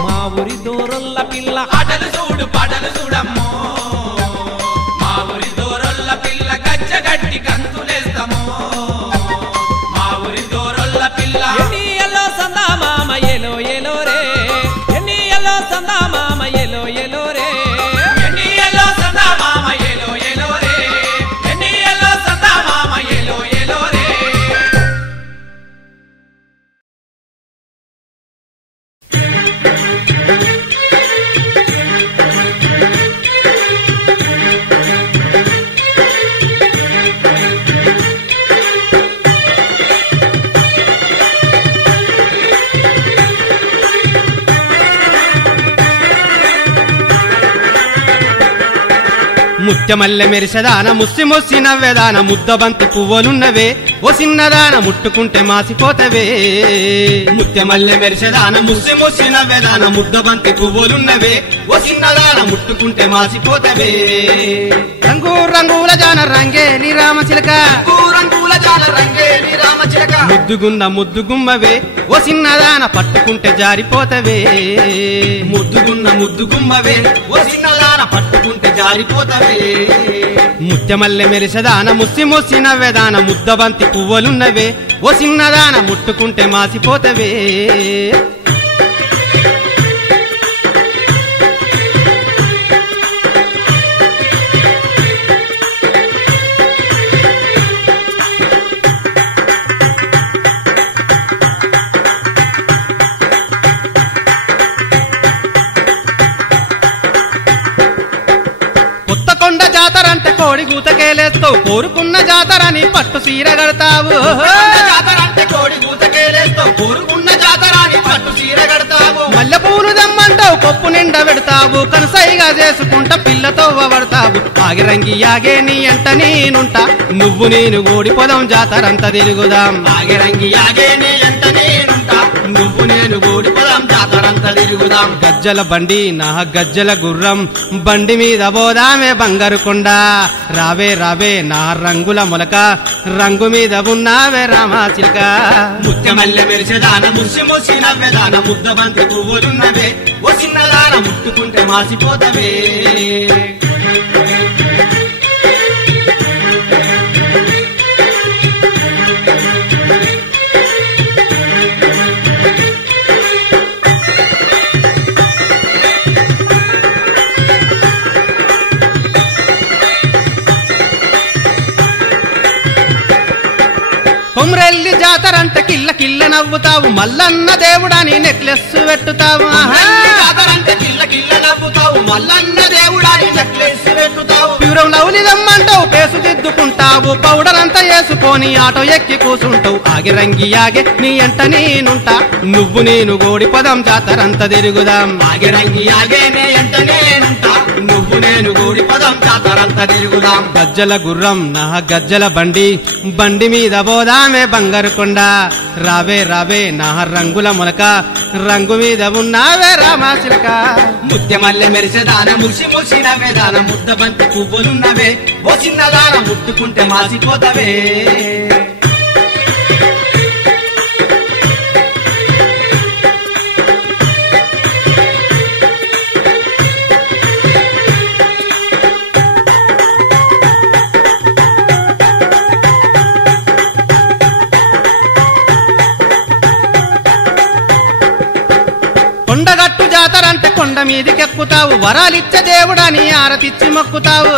మా ఊరి దూరల్ల పిల్ల పాటలు చూడు పాటలు చూడమ్మో మా ఊరి దూరొల్ల పిల్ల గజ్జగట్టి గంతులేస్తామో మా ఊరి దూరొల్ల పిల్ల ఎన్నియలో సందా మామ ఎలో ఎలో రే ఎన్నియలో సందా మామ ఎలో ఎలో రే ఎన్నియలో సదా మామ ఎలో ఎలో రే ఎన్నియలో సదా మామ ఎలో ఎలో రే ముత్యమల్లె మెరిసెదాన ముస్సి ముస్సి నవ్వెదాన ముద్దబంతి పువ్వులున్నవే ఓ చిన్నదాన ముట్టుకుంటే మాసిపోతవే ముత్యమల్లె మెరిసెదాన ముస్సి ముస్సి నవ్వెదాన ముద్దబంతి పువ్వులున్నవే ఓ చిన్నదాన ముట్టుకుంటే మాసిపోతవే రంగు రంగుల జాన రంగే నీ రామచిలక రంగుల జాల రంగేలి రామచిలక ముద్దుగుమ్మవే ఓ చిన్నదాన పట్టుకుంటే జారిపోతవే ముద్దుగుమ్మవే ఓ చిన్నదాన పట్టుకుంటే జారిపోతవే ముత్యమల్లె మెరిసెదాన ముస్సి ముస్సి నవ్వెదాన ముద్దబంతి పువ్వులున్నవే ఓ చిన్నదాన ముట్టుకుంటే మాసిపోతవే కొత్తకొండ జాతరంటే కోడి గూతకేలేస్తావు కోరుకున్న జాతరని పట్టు సీర కడతావు జాతరంటే కోడి గూతకేలేస్తావు కోరుకున్న జాతరాని పట్టు చీర కడతావు మల్లె పూలు దమ్మంటావు కొప్పు నిండా పెడతావు కనసైగా చేసుకుంటా పిల్లతో పడతావు ఆగిరంగి ఆగే నీ అంట నేనుంటా నువ్వు నేను ఓడిపోదాం జాతరంతా తిరుగుదాం ఆగిరంగి ఆగే నీ ఎంట నేనుంటా నువ్వు నేను గూడిపోదాం జాతరంతా తిరుగుదాం గజ్జల బండి నా గజ్జల గుర్రం బండి మీద పోదామే బంగారు కొండ రావే రావే నా రంగుల మొలక రంగు మీద ఉన్నావే రామాచిలక ముత్యమల్లె మెరిసెదాన ముసి ముసి నవ్వెదాన ముద్దబంతి పువ్వులున్నవే ఓ చిన్నదాన ముట్టుకుంటే మాసిపోతవే కొమ్రెల్లి జాతరంటే కిల్ల కిల్ల నవ్వుతావు మల్లన్న దేవుడని నెక్లెస్ పెట్టుతావు జాతరంటే కిల్ల కిల్ల నవ్వుతావు మల్లన్న దేవుడాని నెక్లెస్ పెట్టుతావు ప్యూరం లవ్లీ దమ్మంటావు పేసు దిద్దుకుంటావు పౌడర్ అంతా వేసుకొని ఆటో ఎక్కి కూసుంటావు ఆగిరంగి ఆగే నీ అంట నేనుంటా నువ్వు నేను గోడిపదం జాతరంతా తిరుగుదాం ఆగిరంగి ఆగే నీ ఎంట నేనుంటా నువ్వు నేను గూడిపోదాం జాతరంతా తిరుగుదాం గజ్జల గుర్రం నా గజ్జల బండి బండి మీద పోదామే బంగారు కొండ రావే రావే నా రంగుల మొలక రంగు మీద ఉన్నావే రామాచిలక ముత్యమల్లె మెరిసెదాన ముసి ముసి నవ్వెదాన ముద్దబంతి పువ్వులున్నవే ఓ చిన్నదాన ముట్టుకుంటే మాసిపోతవే కొండగట్టు జాతరంటే కొండ మీదికెక్కుతావు వరాలిచ్చే దేవుడని ఆరతిచ్చి మొక్కుతావు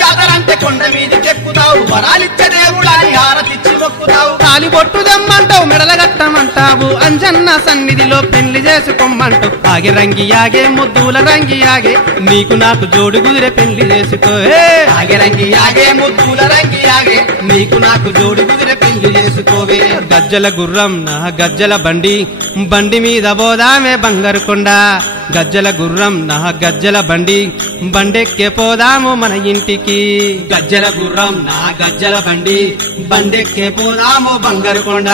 జాతరంటే కొండ మీదకెక్కుతావు వరాలిచ్చే దేవుడాని హారతిచ్చి మొక్కుతావు తాలిబొట్టు దమ్మంటావు మెడలగట్టమంటావు అంజన్న సన్నిధిలో పెళ్లి చేసుకోమంటావు ఆగి రంగి ఆగే ముద్దుల రంగి ఆగే నీకు నాకు జోడు కుదిరే పెళ్లి చేసుకోవే ఆగిరంగి ఆగే ముద్దుల రంగి ఆగే నీకు నాకు జోడు కుదిరే పెళ్లి చేసుకోవే గజ్జల గుర్రం నా గజ్జల బండి బండి మీద పోదామే బంగారు కొండ గజ్జల గుర్రం నా గజ్జల బండి బండెక్కే పోదాము మన ఇంటికి గజ్జల గుర్రం నా గజ్జల బండి బండెక్కే పోదాము బంగారు కొండ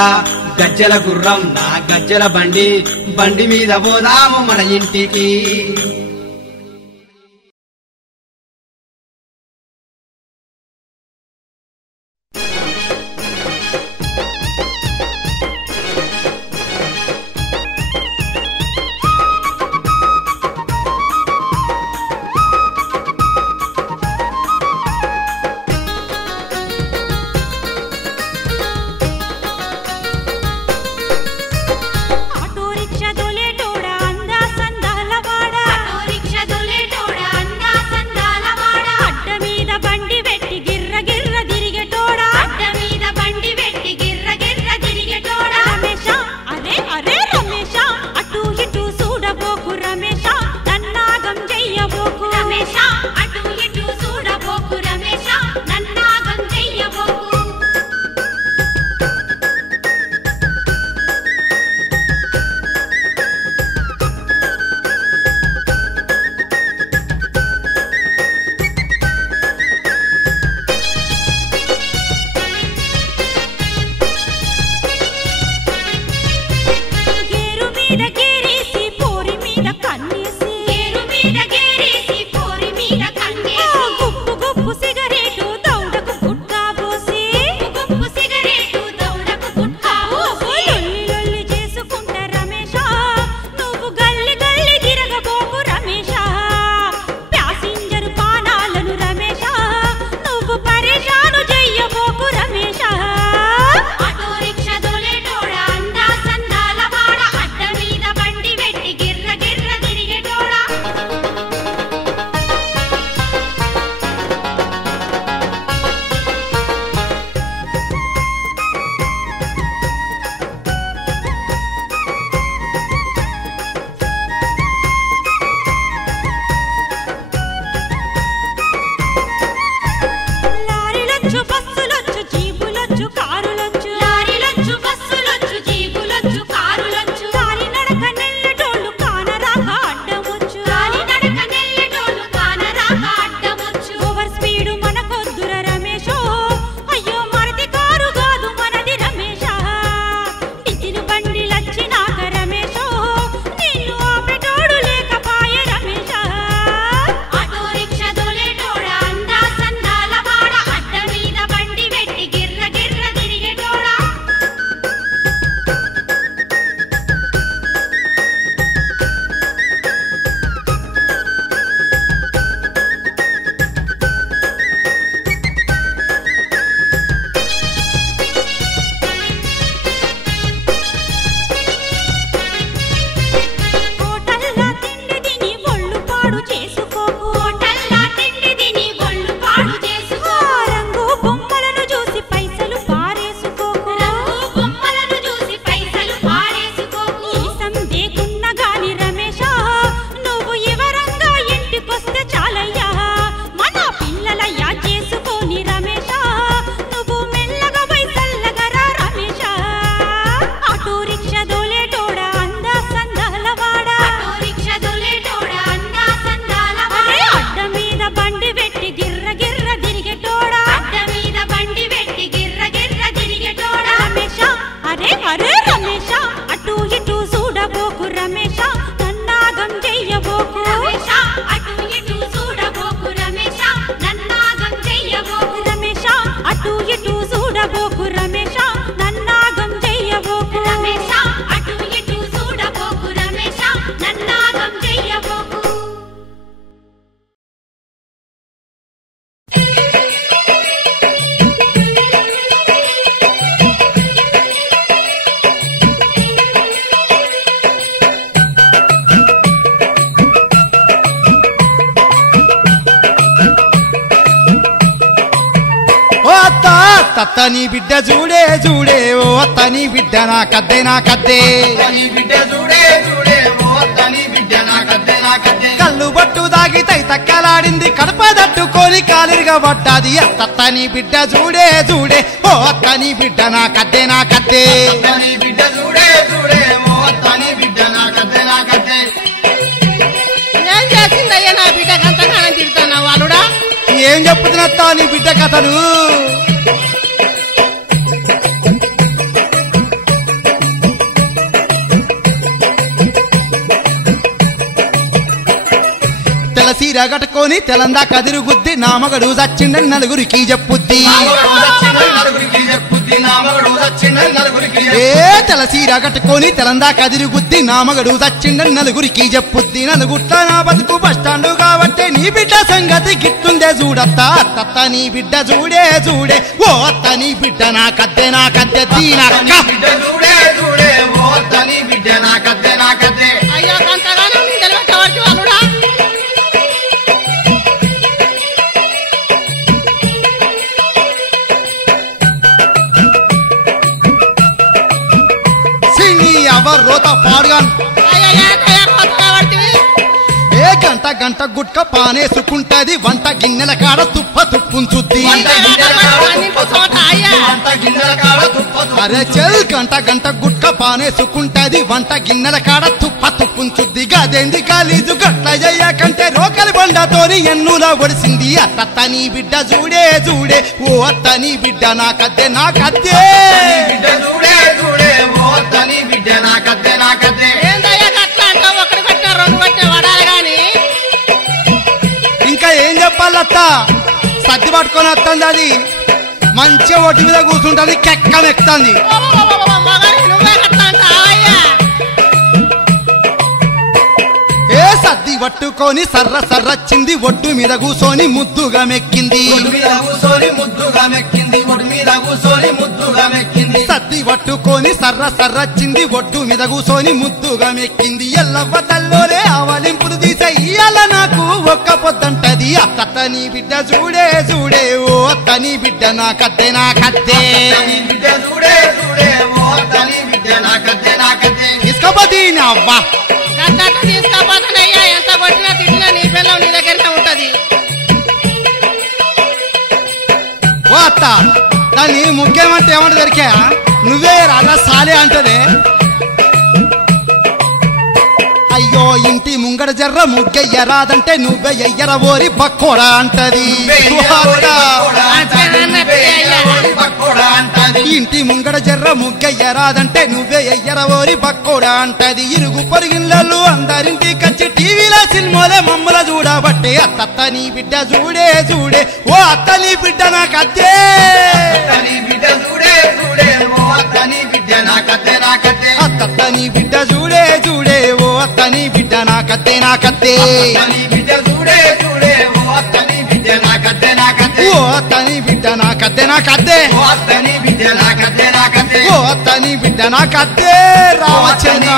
గజ్జల గుర్రం నా గజ్జల బండి బండి మీద పోదాము మన ఇంటికి అత్త నీ బిడ్డ చూడే చూడే ఓ అత్త నీ బిడ్డ నా కద్దే నా కద్దే నీ బిడ్డ చూడే చూడే ఓ తని బిడ్డ నా కద్దే నా కద్దే కళ్ళు బట్టు దాగితై తక్కలాడింది కడప దట్టుకొని కాలిరిగా పడ్డాది అత్త నీ బిడ్డ చూడే చూడే ఓ అత్త నీ బిడ్డ నా కద్దే నా కద్దే నీ బిడ్డ చూడే చూడే ఓ తని బిడ్డ నా కద్దే నా కద్దే ఏం చేసిందయ్యా నా బిడ్డకు అంతగానం తిడతావు వాళ్ళుడా ఏం చెప్పుతున్నా నీ బిడ్డ కథలు తెలసీర కట్టుకొని తెలందా కదిరుగుద్ది నా మగడు చచ్చిండని నలుగురికి చెప్పుద్ది ఏ తెలసీర కట్టుకొని తెలందా కదిరుగుద్ది నా మగడు చచ్చిండని నలుగురికి చెప్పుద్ది నలుగుట్ల నా బతుకు బస్టాండు కాబట్టి నీ బిడ్డ సంగతి గిట్టుందే చూడత్తా అత్త నీ బిడ్డ చూడే చూడే ఓ అత్త నీ బిడ్డ నా కద్దె దీనక్క అయ్యో అంతగానం నీ తెలియక వాళ్ళుడా ఎవరు రోత పాడుగాను ఏ గంట గంట గుట్క పానేసుకుంటది వంట గిన్నెల కాడ తుప్ప తుప్పుంచుద్ది అరే చెల్ గంట గంట గుట్క పానేసుకుంటది వంట గిన్నెల కాడ తుప్ప తుప్పుంచుద్ది గదేంది కాలీజు గట్ల అయ్యాకంటే రోకలి బండతోని ఎన్నులా ఒడిసింది అత్త నీ బిడ్డ చూడే చూడే ఓ అత్త నీ బిడ్డ నా కద్దే నా కద్దే ఇంకా ఏం చెప్పాలత్త సర్ది పట్టుకొని వస్తుంది అది మంచిగా ఒటి మీద కూర్చుంటుంది కెక్కం ఎక్కుతుంది ఏ సర్ది పట్టుకొని సర్ర సర్రచ్చింది ఒడ్డు మీద కూసోని ముద్దుగా మెక్కింది సర్ది పట్టుకొని సర్ర సర్రచ్చింది ఒడ్డు మీద కూసోని ముద్దుగా మెక్కింది ఎల్లవ్వ తల్లోరే ఆవలింపులు తీసే ఇయ్యాల నాకు ఒక్క పొద్దంటది అత్త నీ బిడ్డ చూడే చూడే ఓ అత్త నీ బిడ్డ నా కద్దే నా కద్దే తీసుకోపోతీ నా అవ్వ తీసుకోపోతానయ్యా ఎంత కొట్టినా తిట్టినా నీ పిల్లలు నీ దగ్గరనే ఉంటది ఓ అత్త దాన్ని ముఖ్యమంటే ఏమంటే దొరికా నువ్వే రాజా సాలే అంటదే అయ్యో ఇంటి ముంగడ జర్ర ముగ్గెయ్యరాదంటే నువ్వే ఎయ్యర ఓరి బక్కోడా అంటది ఇంటి ముంగడ జర్ర ముగ్గెయ్యరాదంటే నువ్వే ఎయ్యర ఓరి బక్కోడా అంటది ఇరుగు పొరిగిళ్ళలు అందరింటి కచ్చి టీవీలో సినిమాలే మమ్మల చూడబట్టే అత్త నీ బిడ్డ చూడే చూడే ఓ అత్త నీ బిడ్డ నాకు అద్దే అత్త నీ బిడ్డ చూడే చూడే ఓ అత్త నీ బిడ్డ ఓ అత్త నీ బిడ్డ నా కద్దే నా కద్దే ఓ అత్త నీ బిడ్డ నా కద్దే నా కద్దే ఓ అత్త నీ బిడ్డ నా కద్దే రామచంద్ర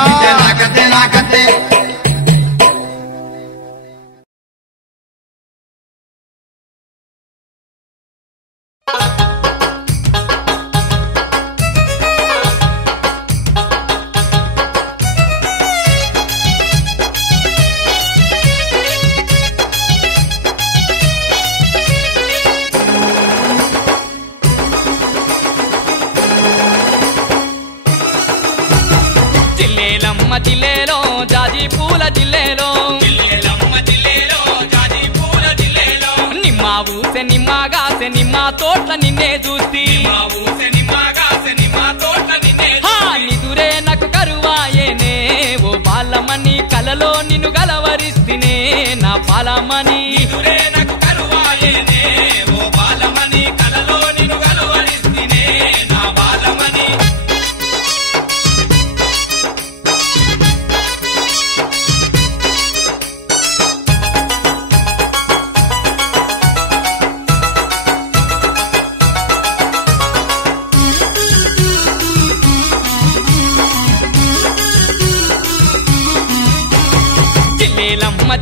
జిల్లేలో జాజి పూల జిల్లేలో నిమ్మ ఊసె నిమ్మగాసె నిమ్మ తోట్ల నిన్నే చూస్తి నిదురే నాకు కరువాయేనే ఓ బాలమని కలలో నిన్ను గలవరిస్తినే నా బాలమని నాకు కరువాయేనే ఓ బాలమని కలలో నిన్ను గలవరిస్తినే నా బాలమని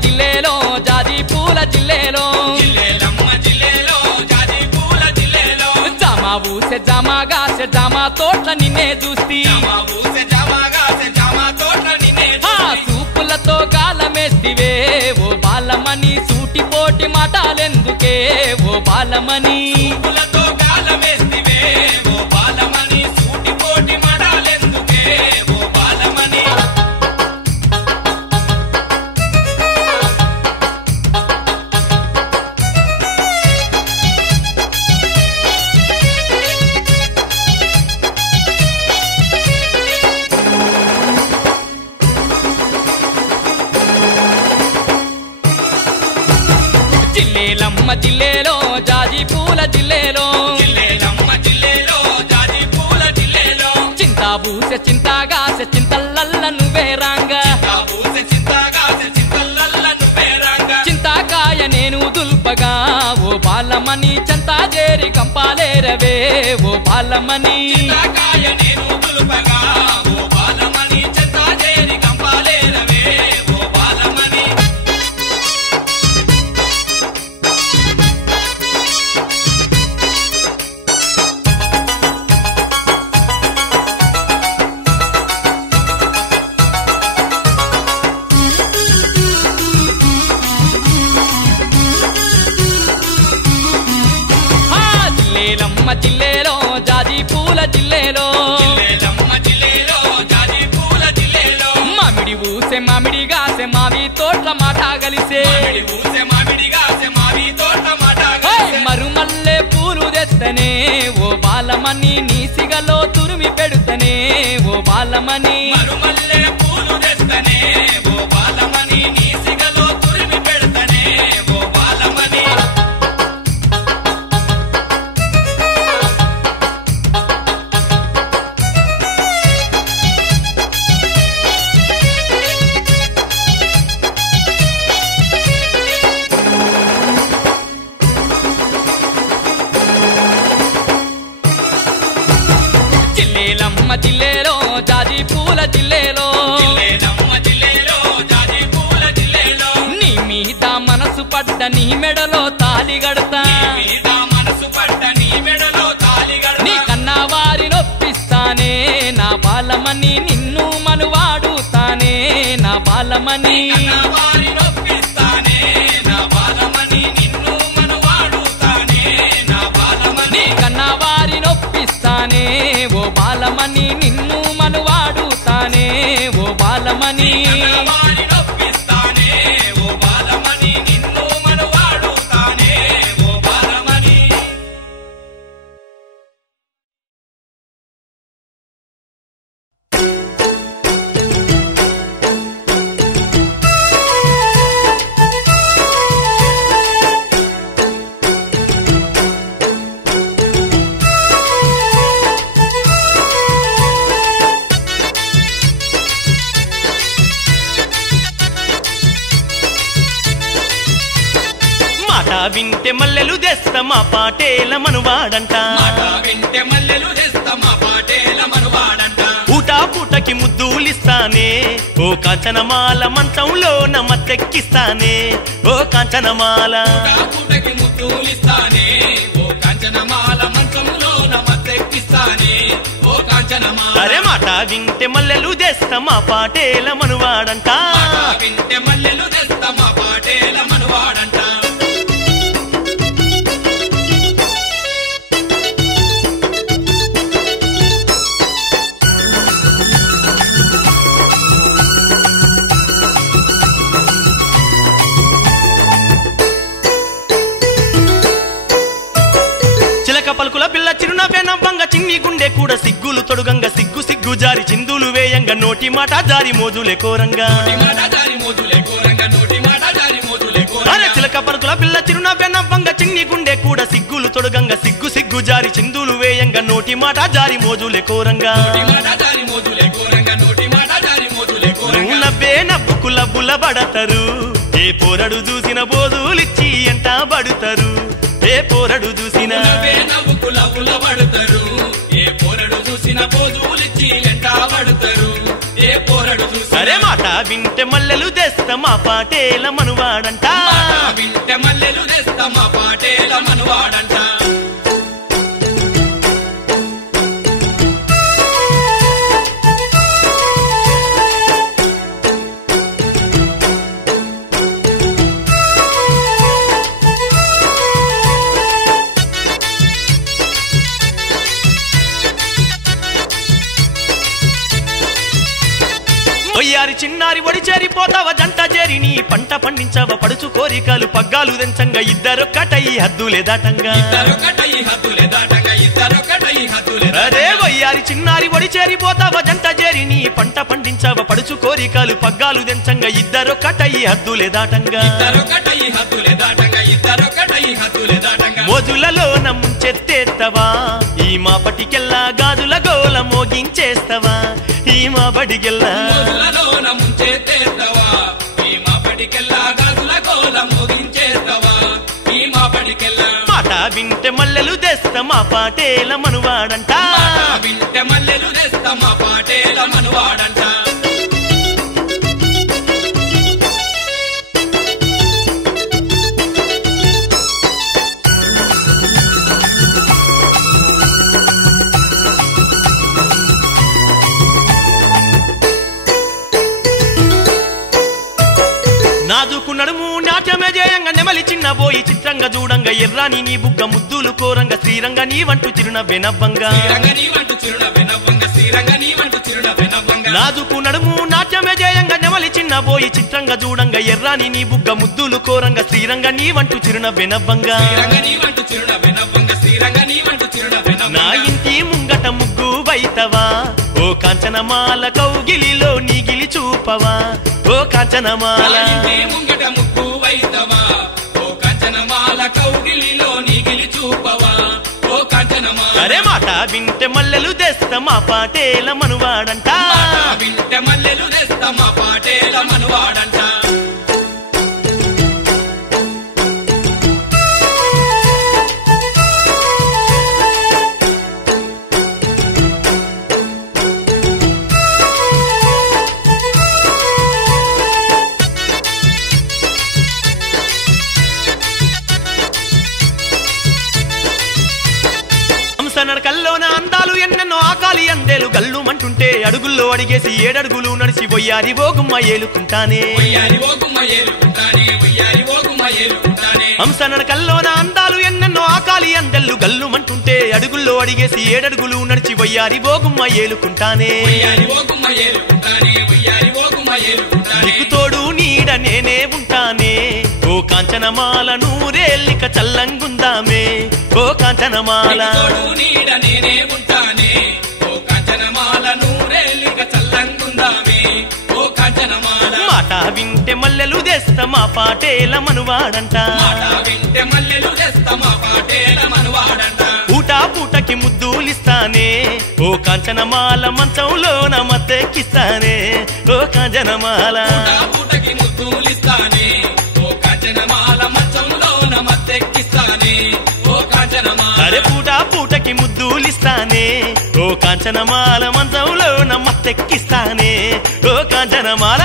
జిల్లేలో జాజి పూల జిల్లేలో జామ ఊసె తోట్ల నిన్నే చూస్తి సూపులతో గాలమేస్తివే ఓ బాలమణి సూటిపోటి మాటలెందుకే ఓ బాలమణి జిల్లేలమ్మ జిల్లేలో జాజి పూల జిల్లేలో చింతాబూసె చింతాగాసె చింతల్లల్ల నువ్వే రాంగా చింతాకాయ నేను దుల్పగా ఓ బాలమణి చంతాజేరి కంపాలేరవే ఓ బాలమణి జిల్లేలమ్మ జిల్లేలో జాజి పూల జిల్లేలో మామిడి ఊసె మామిడి గాసె మావి తోట్ల మాట గలిసే మరుమల్లె పూలు తెస్తనే ఓ బాలమణి నీ సిగలో తురిమి పెడుతనే ఓ బాలమణి జిల్లేలమ్మ జిల్లేలో జాజి పూల జిల్లేలో నీ మీద మనసు పడ్డ నీ మెడలో తాలి గడతా నీ కన్నా వారి నొప్పిస్తానే నా బాలమణి నిన్ను మనువాడుతానే నా బాలమణి నీ కన్నా వారి నొప్పిస్తానే ఓ బాలమణి నిన్ను మనువాడుతానే ఓ బాలమణి వింటే మల్లెలు తెస్తమా పాటేల మనువాడంట పూటా పూటకి ముద్దులిస్తానే ఓ కాంచనమాల మంచంలో నమ్మతెక్కిస్తానే ఓ కాంచనమాల అరే మాట వింటే మల్లెలు తెస్తమా పాటేల మనువాడంట పలుకుల పిల్ల చిరునవ్వే నవ్వంగా చిన్ని గుండె కూడా సిగ్గులు తొడుగంగా సిగ్గు సిగ్గు జారి చిందులు వేయంగా నోటి మాట జారి మోజులే కోరంగా అరే చిలక పలుకుల పిల్ల చిరునవ్వే నవ్వంగా చిన్ని గుండె కూడా సిగ్గులు తొడుగంగా సిగ్గు సిగ్గు జారి చిందులు వేయంగా నోటి మాట జారి మోజులే కోరంగా నువ్వు నవ్వే నవ్వుకు లబ్బుల బడతారు ఏ పోరడు చూసిన బోధులిచ్చి ఎంట బడుతారు ఏ పోరడు చూసిన సరే మాట వింటే మల్లెలు తెస్తమా పాటేల మనువాడంట వయ్యారి చిన్నారి ఒడి చేరిపోతావ జంట చేరి నీ పంట పండించవ పడుచు కోరికలు పగ్గాలు తెంచంగా ఇద్దరొక్కటై హద్దులే దాటంగా అరే వయ్యారి చిన్నారి ఒడి చేరిపోతావ జంట చేరి నీ పంట పండించవ పడుచు కోరికలు పగ్గాలు తెంచంగా ఇద్దరొక్కటై హద్దులే దాటంగా మోజులలో ముంచెత్తేత్తవా ఈ మా పటికెల్లా గాజుల గోల మోగించేస్తవా ఈ మా బడికెల్లా మాట వింటే మల్లెలు తెస్తా మా పాటేల మనువాడంట నాజుకు నడుము నాట్యమే జయంగా నెమలి చిన్న పోయి చిత్రంగా చూడంగా ఎర్రాని నీ బుగ్గ ముద్దులు కోరంగా శ్రీరంగా నీ వంటు చిరునవ్వే నవ్వంగా నాజుకు నడుము నాట్యమే జయంగా నెమలి చిన్న పోయి చిత్రంగా చూడంగా ఎర్రాని నీ బుగ్గ ముద్దులు కోరంగా శ్రీరంగా నీ వంటు చిరునవ్వే నవ్వంగా నా ఇంటి ముంగట ముగ్గు వైతవా ఓ కాంచనమాల కౌగిలిలో నీగిలి చూపవా ఓ కాంచనమాల అరే మాట వింటే మల్లెలు తెస్తా మా పాటేల మనువాడంట నడకల్లోన అందాలు ఎన్నెన్నో ఆకాలి అందేలు గల్లుమంటుంటే అడుగుల్లో అడిగేసి ఏడడుగులు నడిచి వయ్యారి ఓగుమ్మ ఏలుకుంటానే హంస నడకల్లోన అందాలు ఎన్నెన్నో ఆకాలి అందెల్లు గల్లుమంటుంటే అడుగుల్లో అడిగేసి ఏడడుగులు నడిచి వయ్యారి ఓగుమ్మ ఏలుకుంటానే నీకు తోడు నీడ నేనే ఉంటానే ఓ కాంచనమాల నూరేళ్ళిక చల్లంగుందామే ఓ కాంచనమాల మాట వింటే మల్లెలు తెస్తా మా పాటేల మనువాడంట పూటా పూటకి ముద్దులిస్తానే ఓ కాంచనమాల మంచంలోన మత్తెక్కిస్తానే ఓ కాంచనమాల అరే పూటా పూటకి ముద్దులిస్తానే ఓ కాంచనమాల మంచంలోన మత్తెక్కిస్తానే ఓ కాంచనమాల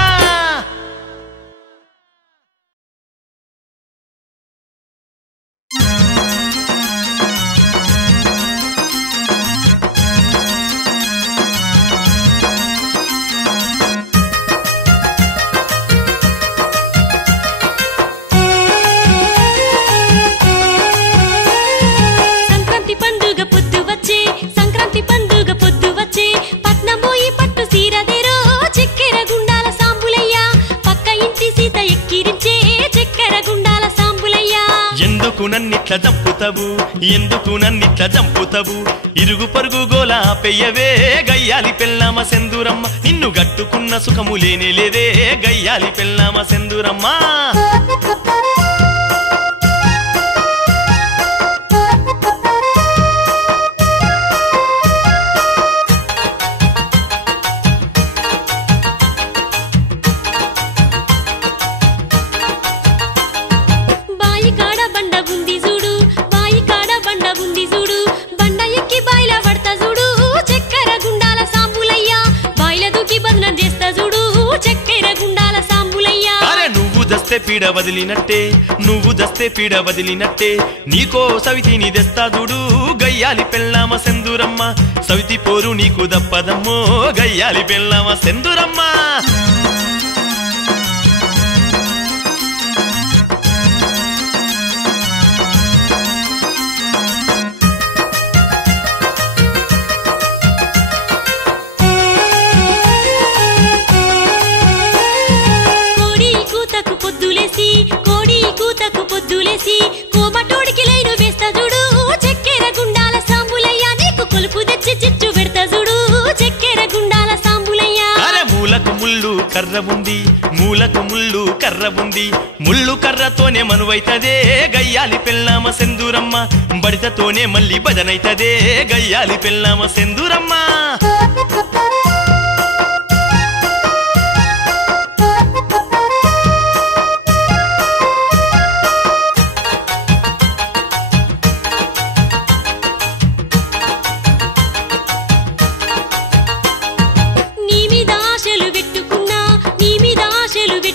ఎందుకు నన్నిట్ల చంపుతావు ఇరుగు పరుగు గోలా పెయ్యవే గయ్యాలి పెళ్ళామ సెందురమ్మ నిన్ను గట్టుకున్న సుఖము లేనే లేదే గయ్యాలి పెళ్ళామ సెందురమ్మ పీడ వదిలినట్టే నువ్వు దస్తే పీడ వదిలినట్టే నీకో సవితిని తెస్తా చూడు గయ్యాలి పెళ్ళామ సెందురమ్మ సవితి పోరు నీకు దప్పదమ్మో గయ్యాలి పెళ్ళామ సెందురమ్మ చేసి కోమటోడికి లైను వేస్తా చూడు చక్కెర గుండాల సాంబులయ్య నీకు కొలుపు తెచ్చి చిచ్చు పెడతా చూడు చక్కెర గుండాల సాంబులయ్య అరే మూలకు ముళ్ళు కర్ర ఉంది మూలకు ముళ్ళు కర్ర ఉంది ముళ్ళు కర్రతోనే మనువైతదే గయ్యాలి పెళ్ళామ సెందూరమ్మ బడితతోనే మళ్ళీ బదనైతదే గయ్యాలి పెళ్ళామ సెందూరమ్మ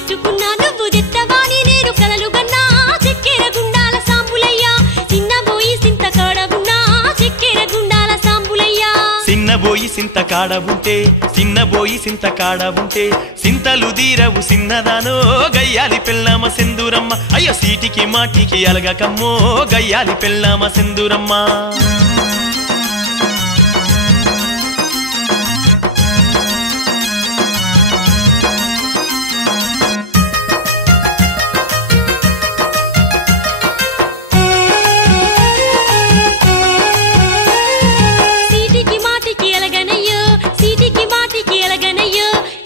పెట్టుకున్నా నువ్వు తెత్తవాని నేను కలలు గన్నా చక్కెర గుండాల సాంబులయ్య చిన్నబోయి సింత కాడగున్నా చక్కెర గుండాల సాంబులయ్య సిన్నబోయి సింత కాడ ఉంటే సింతలు దీరవు సిన్నదానో గయ్యాలి పెళ్ళామ సెందూరమ్మ అయ్యో సీటికి మాటికి అలగకమ్మో గయ్యాలి పెళ్ళామ సెందూరమ్మ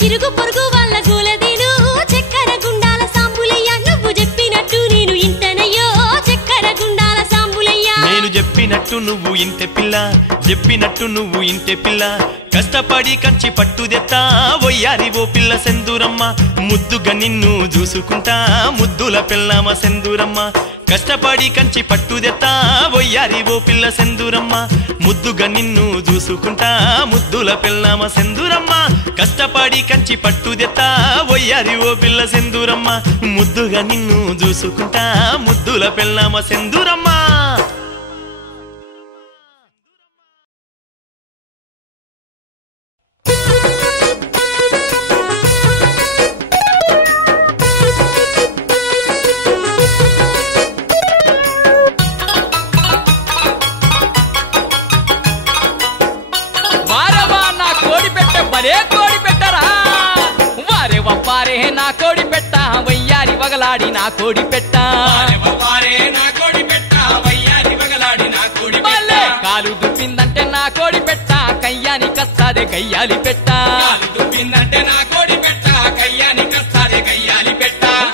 ఇరుగు పొరుగు వాళ్ళ గోలదేను చక్కెర గుండాల సాంబులయ్య నువ్వు చెప్పినట్టు నేను ఇంటనయ్యో చక్కెర గుండాల సాంబులయ్య నేను చెప్పినట్టు నువ్వు ఇంటే పిల్ల కష్టపడి కంచి పట్టుదెత్తా వయ్యారి ఓ పిల్ల సెందూరమ్మ ముద్దుగా నిన్ను చూసుకుంటా ముద్దుల పెళ్ళామ సెందూరమ్మ కష్టపడి కంచి పట్టుదెత్తా వయ్యారి ఓ పిల్ల సెందూరమ్మ ముద్దుగా నిన్ను చూసుకుంటా ముద్దుల పెళ్ళామ సెందూరమ్మ కష్టపడి కంచి పట్టుదెత్తా వయ్యారి ఓ పిల్ల సెందూరమ్మ ముద్దుగా నిన్ను చూసుకుంటా ముద్దుల పెళ్ళామ సెందూరమ్మ నా కోడి పెట్ట వయ్యారి వగలాడి నా కోడి పెట్ట కాలు దుప్పిందంటే నా కోడి పెట్ట కయ్యాని కస్తాదే గయ్యాలి పెట్ట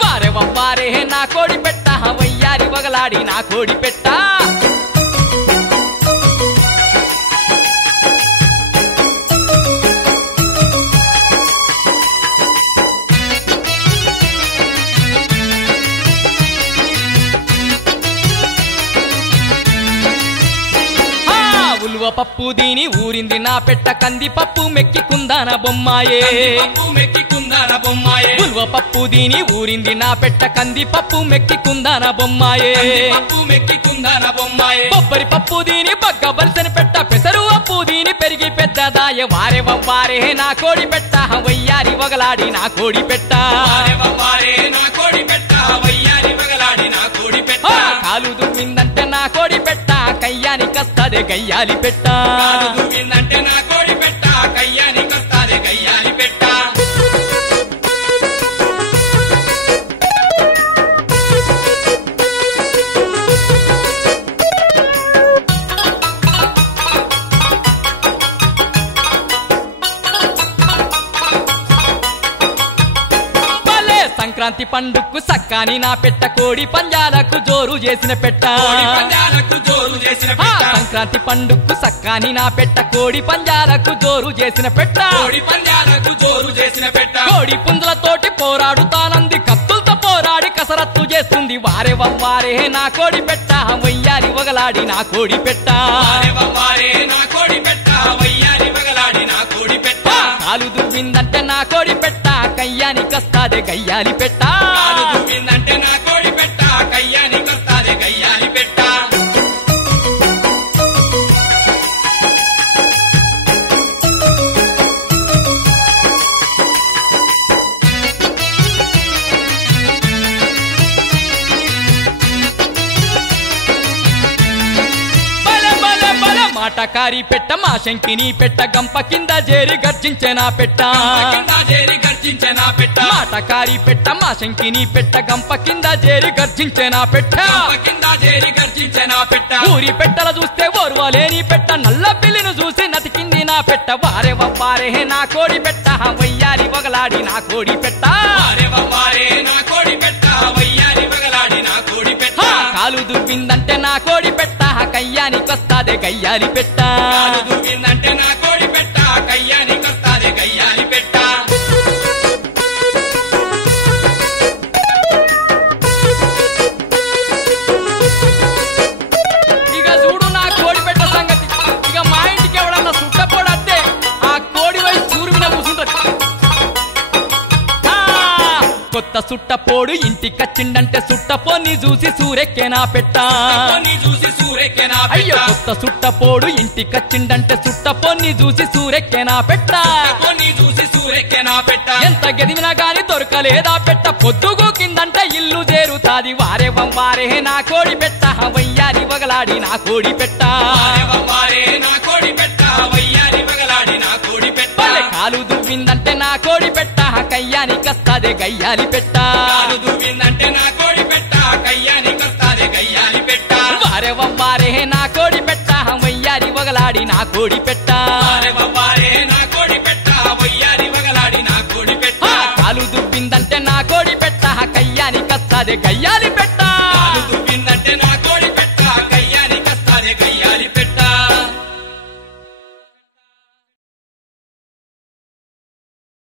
వారే వవ్వారే నా కోడి పెట్ట వయ్యారి వగలాడి నా కోడి పెట్ట పప్పు దీని ఊరింది నా పెట్ట కంది పప్పు మెక్కి కుందాన బొమ్మాయే ఉల్వ పప్పు దీని ఊరింది నా పెట్ట కంది పప్పు మెక్కి కుందాన బొమ్మాయే బొబ్బరి పప్పు దీని బగ్గ బల్సని పెట్ట పెసరు అప్పు దీని పెరిగి పెద్దదాయ వారే వవ్వారే నా కోడి పెట్ట వయ్యారి వగలాడి నా కోడి పెట్ట కాలు దువ్విందంటే నా కోడి పెట్ట కయ్యాని కస్తాదే గయ్యాలి పెట్ట నా కోడి పెట్ట కయ్యాని కస్తాదే గయ్యాలి పెట్ట సంక్రాంతి పండుగకు సక్కాని నా పెట్ట కోడి పంజాలకు జోరు చేసిన పెట్ట సంక్రాంతి పండుగకు సక్కాని నా పెట్ట కోడి పంజాలకు జోరు చేసిన పెట్ట కోడి పుంజులతోటి పోరాడుతానంది కత్తులతో పోరాడి కసరత్తు చేస్తుంది వారే వవ్వారే నా కోడి పెట్ట వయ్యారి వగలాడి నా కోడి పెట్ట కాలు దువ్విందంటే నా కోడి పెట్ట కయ్యాని కస్తాదే గయ్యాలి పెట్ట నా కోడి పెట్ట కయ్యాని కస్తాదే గయ్యాలి పెట్ట మాట మాటకారి పెట్ట మా శంకిని పెట్ట గంప కింద జేరి గర్జించెనా పెట్ట మాటకారి పెట్ట మా శంకిని పెట్ట గంప కింద జేరి గర్జించెనా పెట్ట ఊరి పెట్టల చూస్తే ఓర్వలేని పెట్ట నల్ల పిల్లిని చూసి నతికింది నా పెట్ట వారే వవ్వారే నా కోడి పెట్ట వయ్యారి వగలాడి నా కోడి పెట్ట కాలు దువ్విందంటే నా కోడి పెట్ట కయ్యానికొస్తాదే గయ్యాలి పెట్ట ఇక చూడు నా కోడి పెట్ట సంగతి ఇక మా ఇంటికి ఎవడన్నా సుట్టపోడద్దే ఆ కోడి వైపు చూరువిన కూసుంటది కొత్త సుట్టపోడు ఇంటికచ్చిండంటే సుట్టపోని చూసి సూరెక్కేనా పెట్ట అయ్యో కొత్త సుట్టపోడు ఇంటికచ్చిండంటే సుట్టపోని చూసి సూరెక్కేనా పెట్ట ఎంత గదివినా గాని దొరకలేదా పెట్ట పొద్దుగు కిందంటే ఇల్లు చేరుతాది వారే వంవారే నా కోడి పెట్ట వయ్యారి వగలాడి నా కోడి పెట్ట కాలు దువ్విందంటే నా కోడి పెట్ట కయ్యానికొస్తాదే గయ్యాలి పెట్ట వారే వవ్వారే నా కోడి పెట్ట వయ్యారి వగలాడి నా కోడి పెట్ట కాలు దువ్విందంటే నా కోడి పెట్ట కయ్యానికొస్తాదే గయ్యాలి పెట్ట